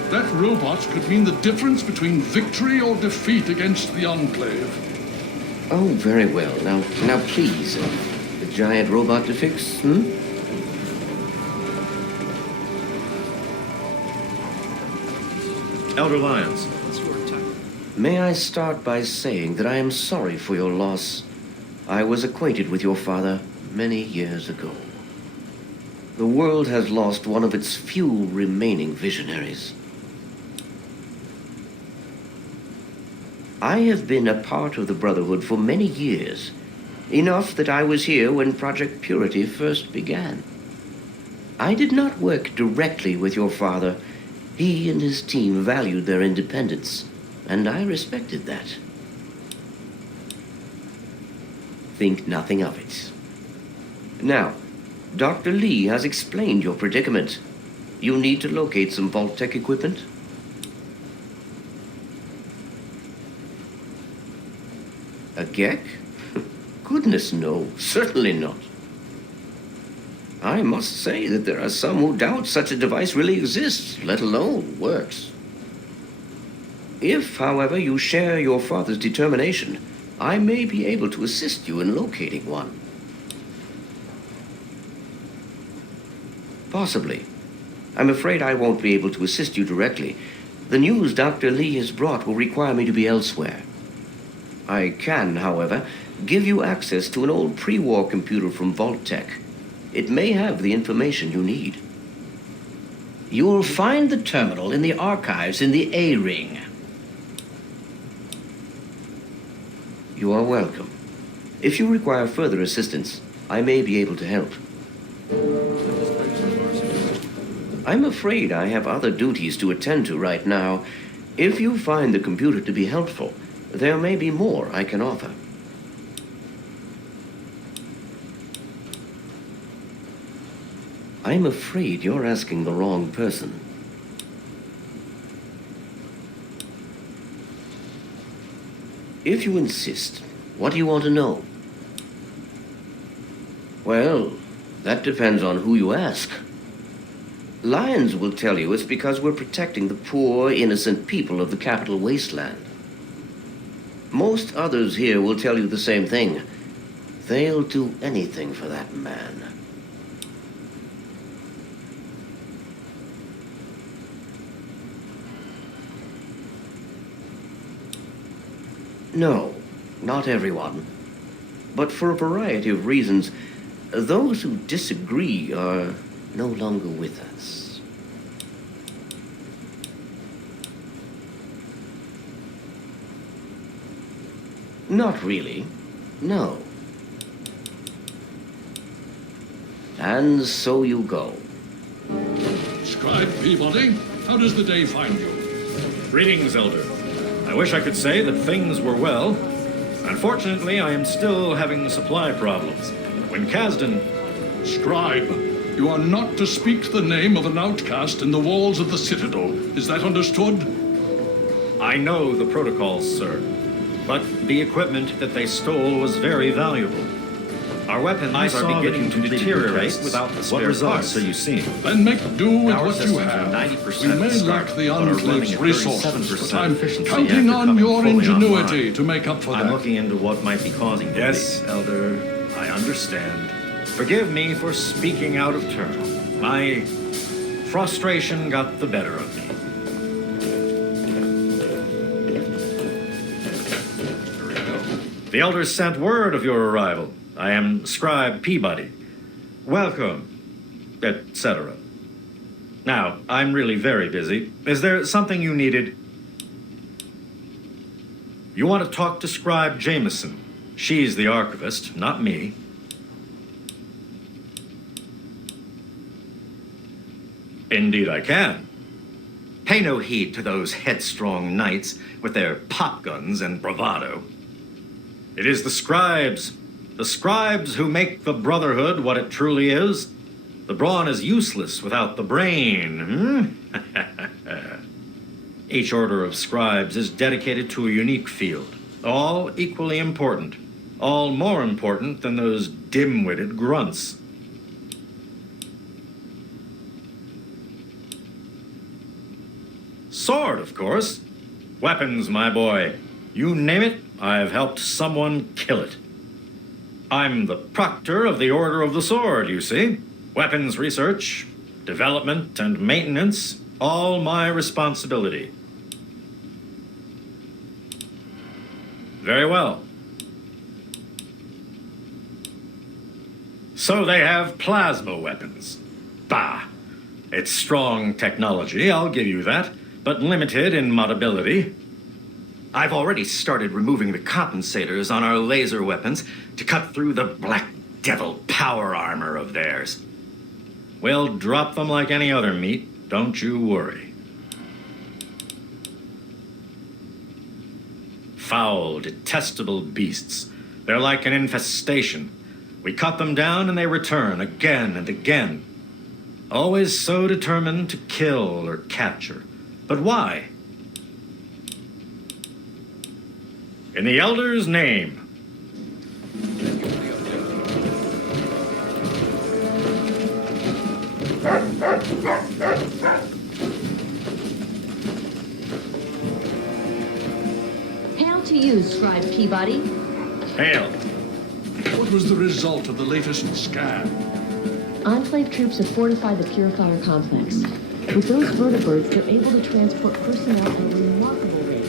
That robot could mean the difference between victory or defeat against the Enclave. Oh, very well. Now please. The giant robot to fix, Elder Lyons. May I start by saying that I am sorry for your loss. I was acquainted with your father many years ago. The world has lost one of its few remaining visionaries. I have been a part of the Brotherhood for many years, enough that I was here when Project Purity first began. I did not work directly with your father. He and his team valued their independence, and I respected that. Think nothing of it. Now, Dr. Lee has explained your predicament. You need to locate some Vault-Tec equipment. A Gek? Goodness, no. Certainly not. I must say that there are some who doubt such a device really exists, let alone works. If, however, you share your father's determination, I may be able to assist you in locating one. Possibly. I'm afraid I won't be able to assist you directly. The news Dr. Lee has brought will require me to be elsewhere. I can, however, give you access to an old pre-war computer from Vault-Tec. It may have the information you need. You'll find the terminal in the archives in the A ring. You are welcome. If you require further assistance, I may be able to help. I'm afraid I have other duties to attend to right now. If you find the computer to be helpful, there may be more I can offer. I'm afraid you're asking the wrong person. If you insist, what do you want to know? Well, that depends on who you ask. Lyons will tell you it's because we're protecting the poor, innocent people of the capital wasteland. Most others here will tell you the same thing. They'll do anything for that man. No, not everyone. But for a variety of reasons, those who disagree are no longer with us. Not really, no. And so you go. Scribe Peabody, how does the day find you? Greetings, Elder. I wish I could say that things were well. Unfortunately, I am still having supply problems. When Kasdan... Scribe, you are not to speak the name of an outcast in the walls of the Citadel. Is that understood? I know the protocols, sir. But the equipment that they stole was very valuable. Our weapons are beginning to deteriorate without the spare parts. Are you seeing? Then make do with Our what you systems are have. 90% We may scrap, lack the but are running Enclave's at resources, 37% but I'm efficiency counting after on coming your fully ingenuity online. to make up for I'm that. looking into what might be causing the Yes, Elder, I understand. Forgive me for speaking out of turn. My frustration got the better of me. The elders sent word of your arrival. I am Scribe Peabody. Welcome, etc. Now, I'm really very busy. Is there something you needed? You want to talk to Scribe Jameson. She's the archivist, not me. Indeed I can. Pay no heed to those headstrong knights with their pop guns and bravado. It is the scribes who make the Brotherhood what it truly is. The brawn is useless without the brain. Each order of scribes is dedicated to a unique field, all equally important, all more important than those dim-witted grunts. Sword, of course. Weapons, my boy. You name it, I've helped someone kill it. I'm the proctor of the Order of the Sword, you see. Weapons research, development, and maintenance, all my responsibility. Very well. So they have plasma weapons. Bah! It's strong technology, I'll give you that, but limited in modability. I've already started removing the compensators on our laser weapons to cut through the Black Devil power armor of theirs. We'll drop them like any other meat, don't you worry. Foul, detestable beasts. They're like an infestation. We cut them down and they return again and again. Always so determined to kill or capture. But why? In the Elder's name. Hail to you, Scribe Peabody. Hail. What was the result of the latest scan? Enclave troops have fortified the Purifier complex. With those vertibirds, they're able to transport personnel at a remarkable rate.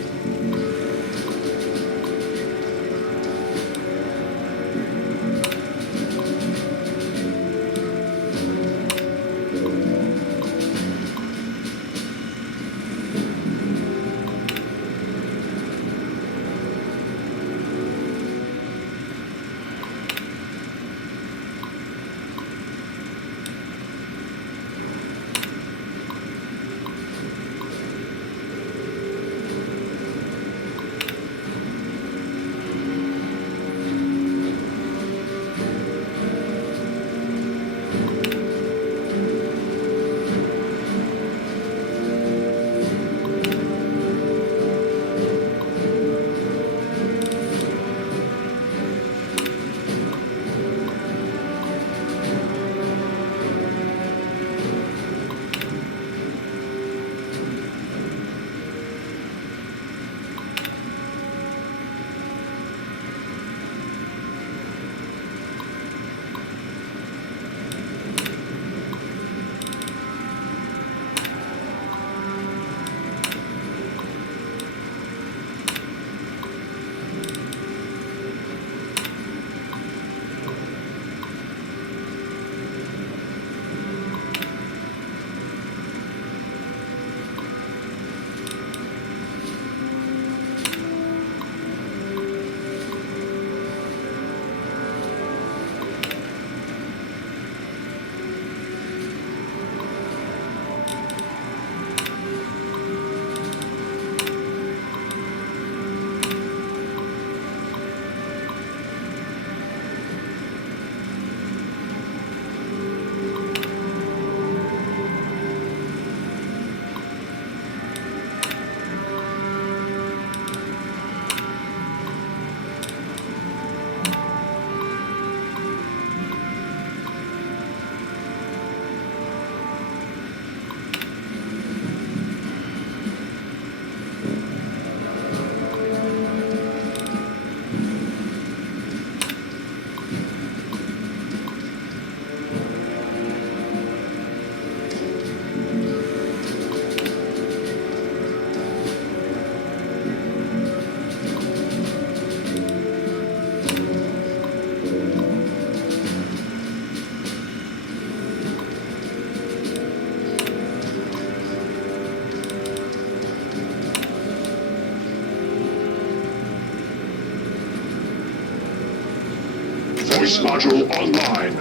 voice module online.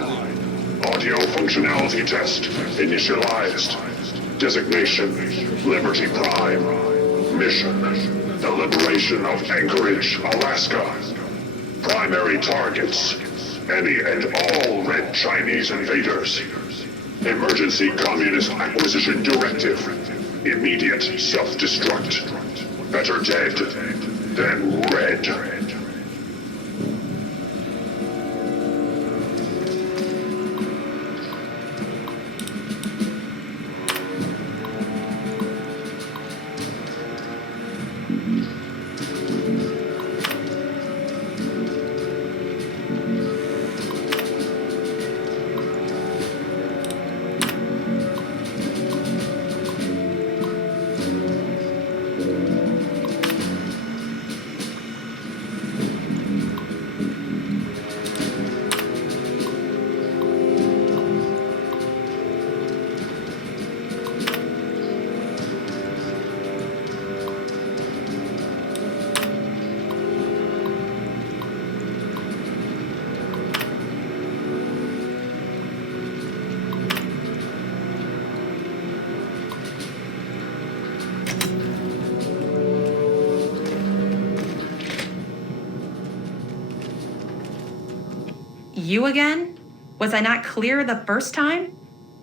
Audio functionality test initialized. Designation, Liberty Prime. Mission, the liberation of Anchorage, Alaska. Primary targets, any and all Red Chinese invaders. Emergency Communist Acquisition Directive. Immediate self-destruct. Better dead than red. You again? Was I not clear the first time?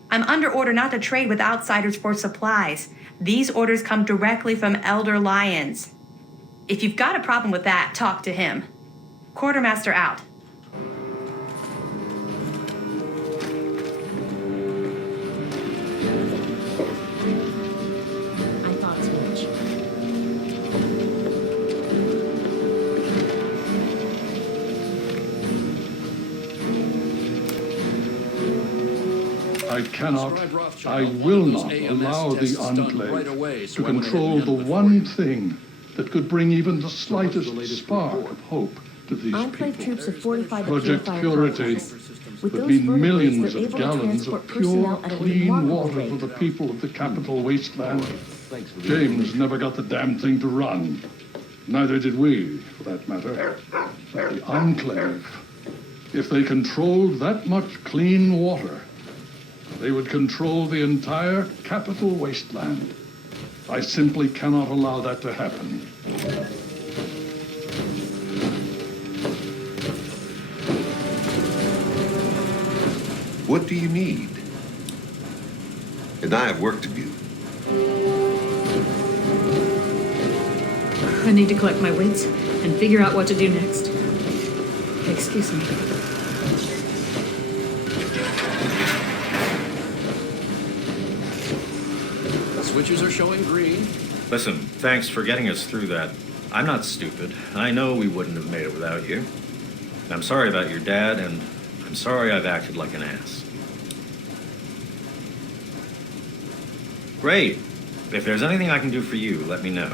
I'm under order not to trade with outsiders for supplies. These orders come directly from Elder Lyons. If you've got a problem with that, talk to him. Quartermaster out. I thought as much. I cannot, I will not allow the Enclave to control the one thing that could bring even the slightest spark of hope to these Enclave people. troops have fortified the Project Purifier Purity complex. With would those mean vertebrates, millions they're of able to gallons transport of pure, personnel at a clean remarkable water rate. for the people of the capital wasteland. James never got the damn thing to run. Neither did we, for that matter. But the Enclave, if they controlled that much clean water, they would control the entire capital wasteland. I simply cannot allow that to happen. What do you need? And I have work to do. I need to collect my wits and figure out what to do next. Excuse me. Switches are showing green. Listen, thanks for getting us through that. I'm not stupid. I know we wouldn't have made it without you. I'm sorry about your dad, and I'm sorry I've acted like an ass. Great. If there's anything I can do for you, let me know.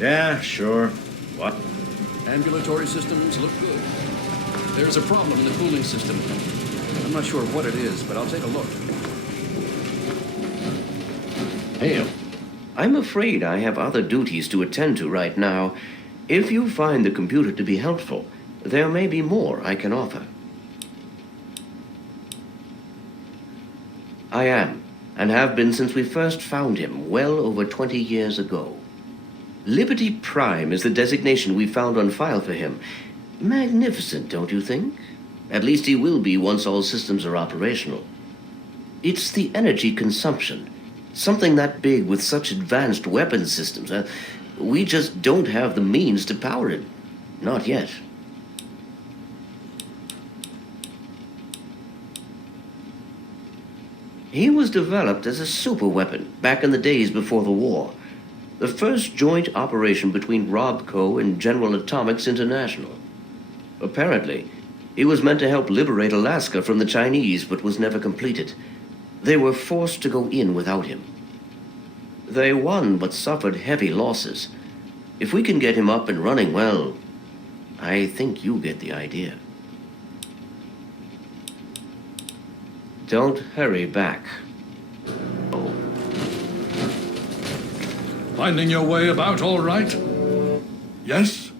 Yeah, sure. What? Ambulatory systems look good. There's a problem in the cooling system. I'm not sure what it is, but I'll take a look. Hale, I'm afraid I have other duties to attend to right now. If you find the computer to be helpful, there may be more I can offer. I am, and have been since we first found him well over 20 years ago. Liberty Prime is the designation we found on file for him. Magnificent, don't you think? At least he will be once all systems are operational. It's the energy consumption. Something that big with such advanced weapon systems. We just don't have the means to power it. Not yet. He was developed as a superweapon back in the days before the war. The first joint operation between RobCo and General Atomics International. Apparently, he was meant to help liberate Alaska from the Chinese, but was never completed. They were forced to go in without him. They won, but suffered heavy losses. If we can get him up and running, well, I think you get the idea. Don't hurry back. Finding your way about all right? Yes?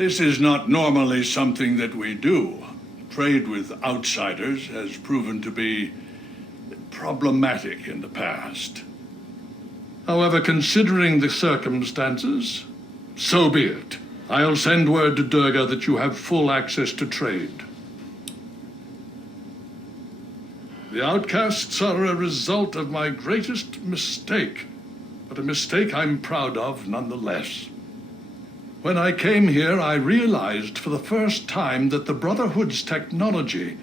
This is not normally something that we do. Trade with outsiders has proven to be problematic in the past. However, considering the circumstances, so be it. I'll send word to Durga that you have full access to trade. The outcasts are a result of my greatest mistake, but a mistake I'm proud of nonetheless. When I came here, I realized for the first time that the Brotherhood's technology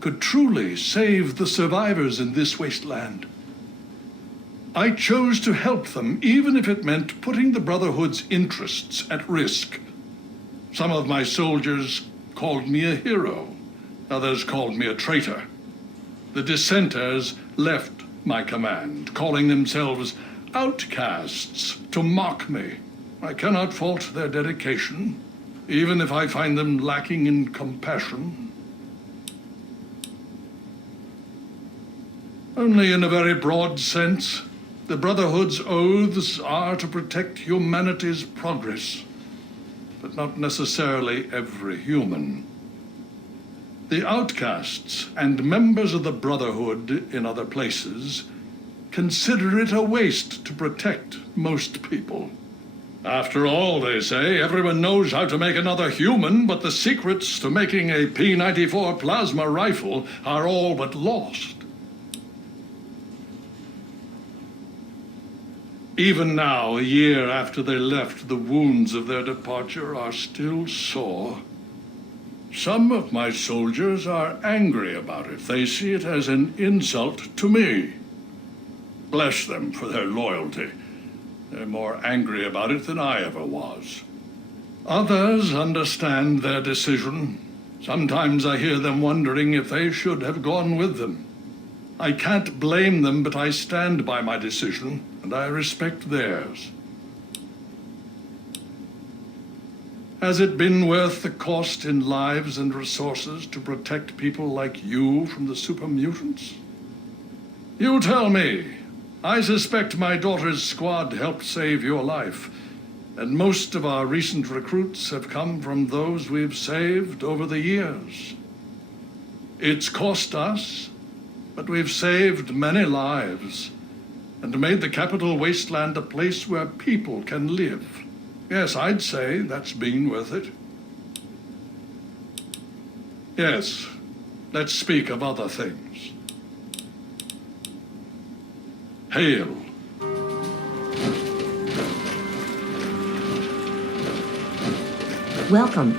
could truly save the survivors in this wasteland. I chose to help them, even if it meant putting the Brotherhood's interests at risk. Some of my soldiers called me a hero. Others called me a traitor. The dissenters left my command, calling themselves outcasts to mock me. I cannot fault their dedication, even if I find them lacking in compassion. Only in a very broad sense. The Brotherhood's oaths are to protect humanity's progress, but not necessarily every human. The outcasts and members of the Brotherhood in other places consider it a waste to protect most people. After all, they say, everyone knows how to make another human, but the secrets to making a P-94 plasma rifle are all but lost. Even now, a year after they left, the wounds of their departure are still sore. Some of my soldiers are angry about it. They see it as an insult to me. Bless them for their loyalty. They're more angry about it than I ever was. Others understand their decision. Sometimes I hear them wondering if they should have gone with them. I can't blame them, but I stand by my decision, and I respect theirs. Has it been worth the cost in lives and resources to protect people like you from the super mutants? You tell me. I suspect my daughter's squad helped save your life, and most of our recent recruits have come from those we've saved over the years. It's cost us, but we've saved many lives and made the capital wasteland a place where people can live. Yes, I'd say that's been worth it. Yes, let's speak of other things. Hail. Welcome.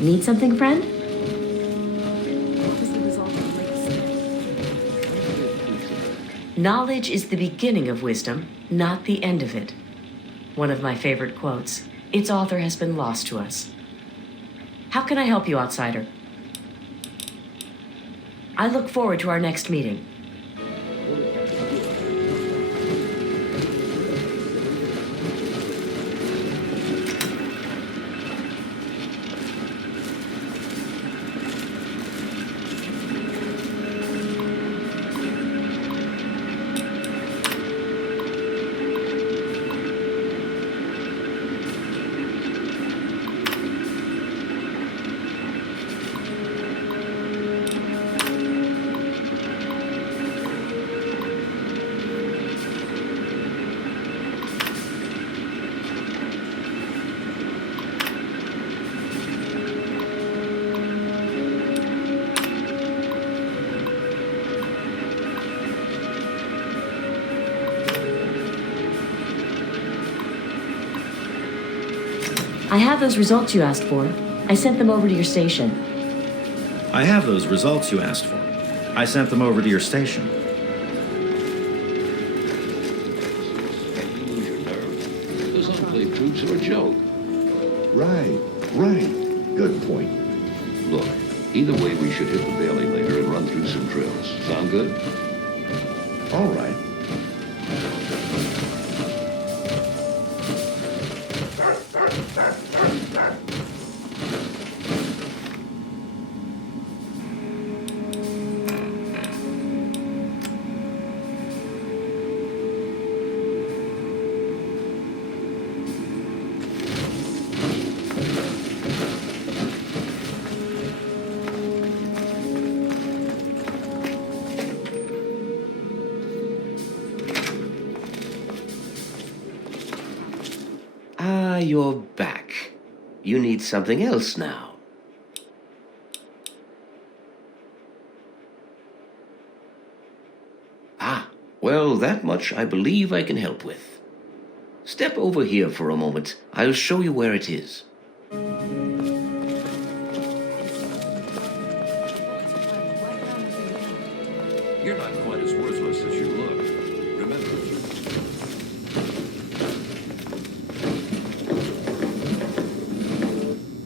Need something, friend? Knowledge is the beginning of wisdom, not the end of it. One of my favorite quotes. Its author has been lost to us. How can I help you, outsider? I look forward to our next meeting. I have those results you asked for. I sent them over to your station. I have those results you asked for. I sent them over to your station. Those enclave troops are a joke. Right. Good point. Look, either way, we should hit the valley later and run through some drills. Sound good? All right. Ah, you're back. You need something else now. Ah, well, that much I believe I can help with. Step over here for a moment. I'll show you where it is. You're not quite as worthless as you look. Remember.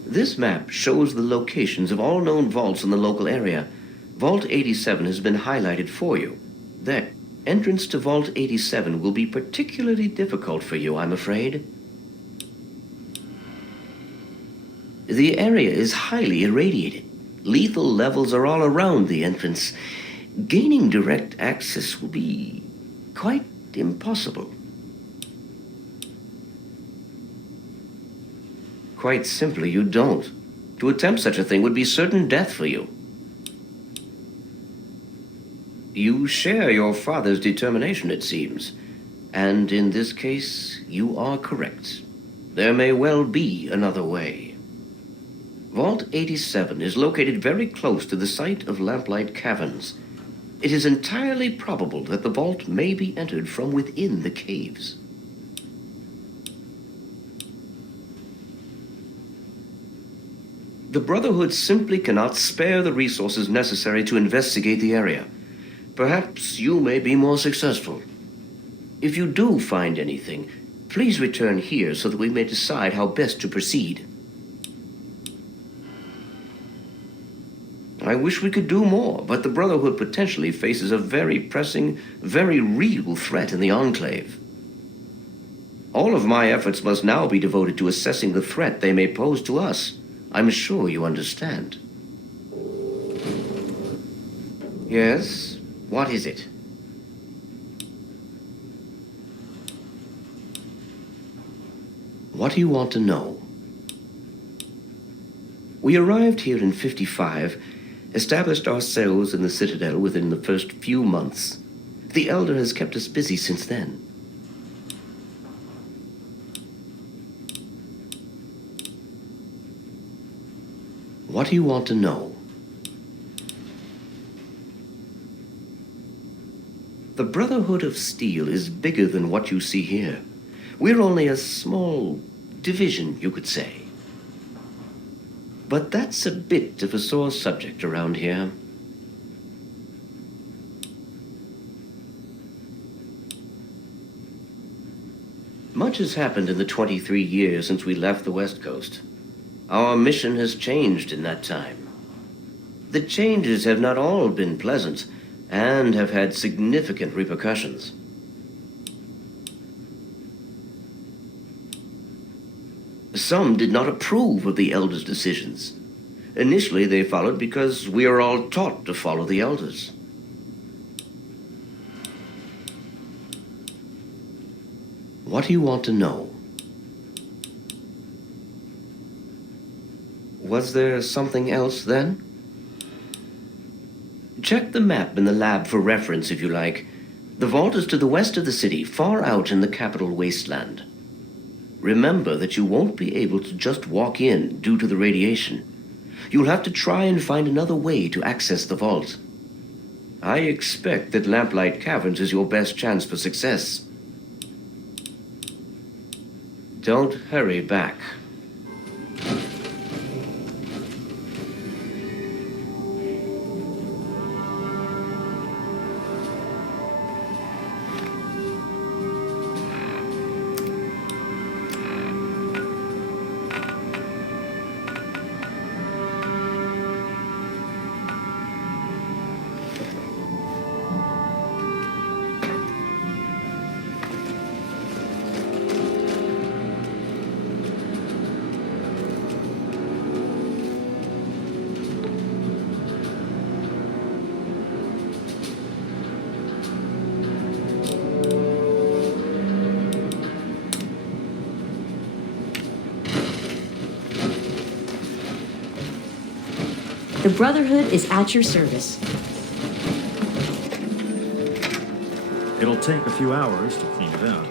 This map shows the locations of all known vaults in the local area. Vault 87 has been highlighted for you. There, entrance to Vault 87 will be particularly difficult for you, I'm afraid. The area is highly irradiated. Lethal levels are all around the entrance. Gaining direct access will be quite impossible. Quite simply, you don't. To attempt such a thing would be certain death for you. You share your father's determination, it seems. And in this case, you are correct. There may well be another way. Vault 87 is located very close to the site of Lamplight Caverns. It is entirely probable that the vault may be entered from within the caves. The Brotherhood simply cannot spare the resources necessary to investigate the area. Perhaps you may be more successful. If you do find anything, please return here so that we may decide how best to proceed. I wish we could do more, but the Brotherhood potentially faces a very pressing, very real threat in the Enclave. All of my efforts must now be devoted to assessing the threat they may pose to us. I'm sure you understand. Yes? What is it? What do you want to know? We arrived here in 55, established ourselves in the Citadel within the first few months. The Elder has kept us busy since then. What do you want to know? The Brotherhood of Steel is bigger than what you see here. We're only a small division, you could say. But that's a bit of a sore subject around here. Much has happened in the 23 years since we left the West Coast. Our mission has changed in that time. The changes have not all been pleasant and have had significant repercussions. Some did not approve of the Elders' decisions. Initially, they followed because we are all taught to follow the Elders. What do you want to know? Was there something else then? Check the map in the lab for reference if you like. The vault is to the west of the city, far out in the capital wasteland. Remember that you won't be able to just walk in due to the radiation. You'll have to try and find another way to access the vault. I expect that Lamplight Caverns is your best chance for success. Don't hurry back. The Brotherhood is at your service. It'll take a few hours to clean it out.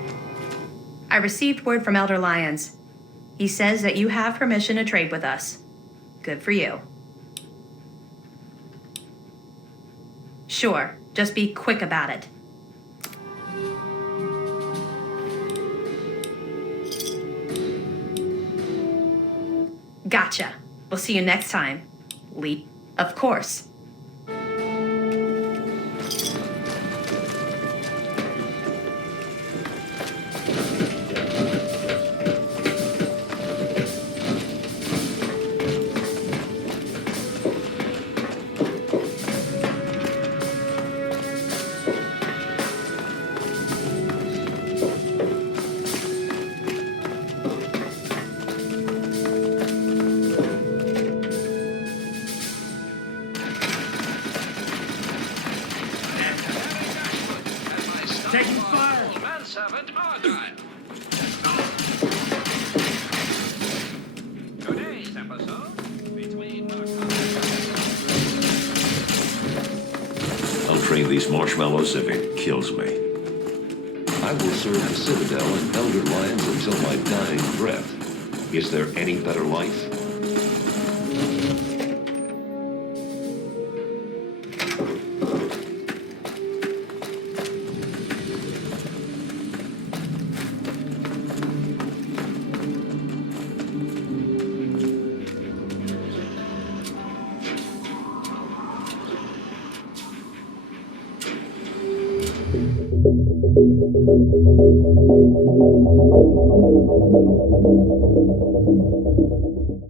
I received word from Elder Lyons. He says that you have permission to trade with us. Good for you. Sure, just be quick about it. Gotcha. We'll see you next time. Leap, of course. These marshmallows if it kills me. I will serve the Citadel and Elder Lions until my dying breath. Is there any better life?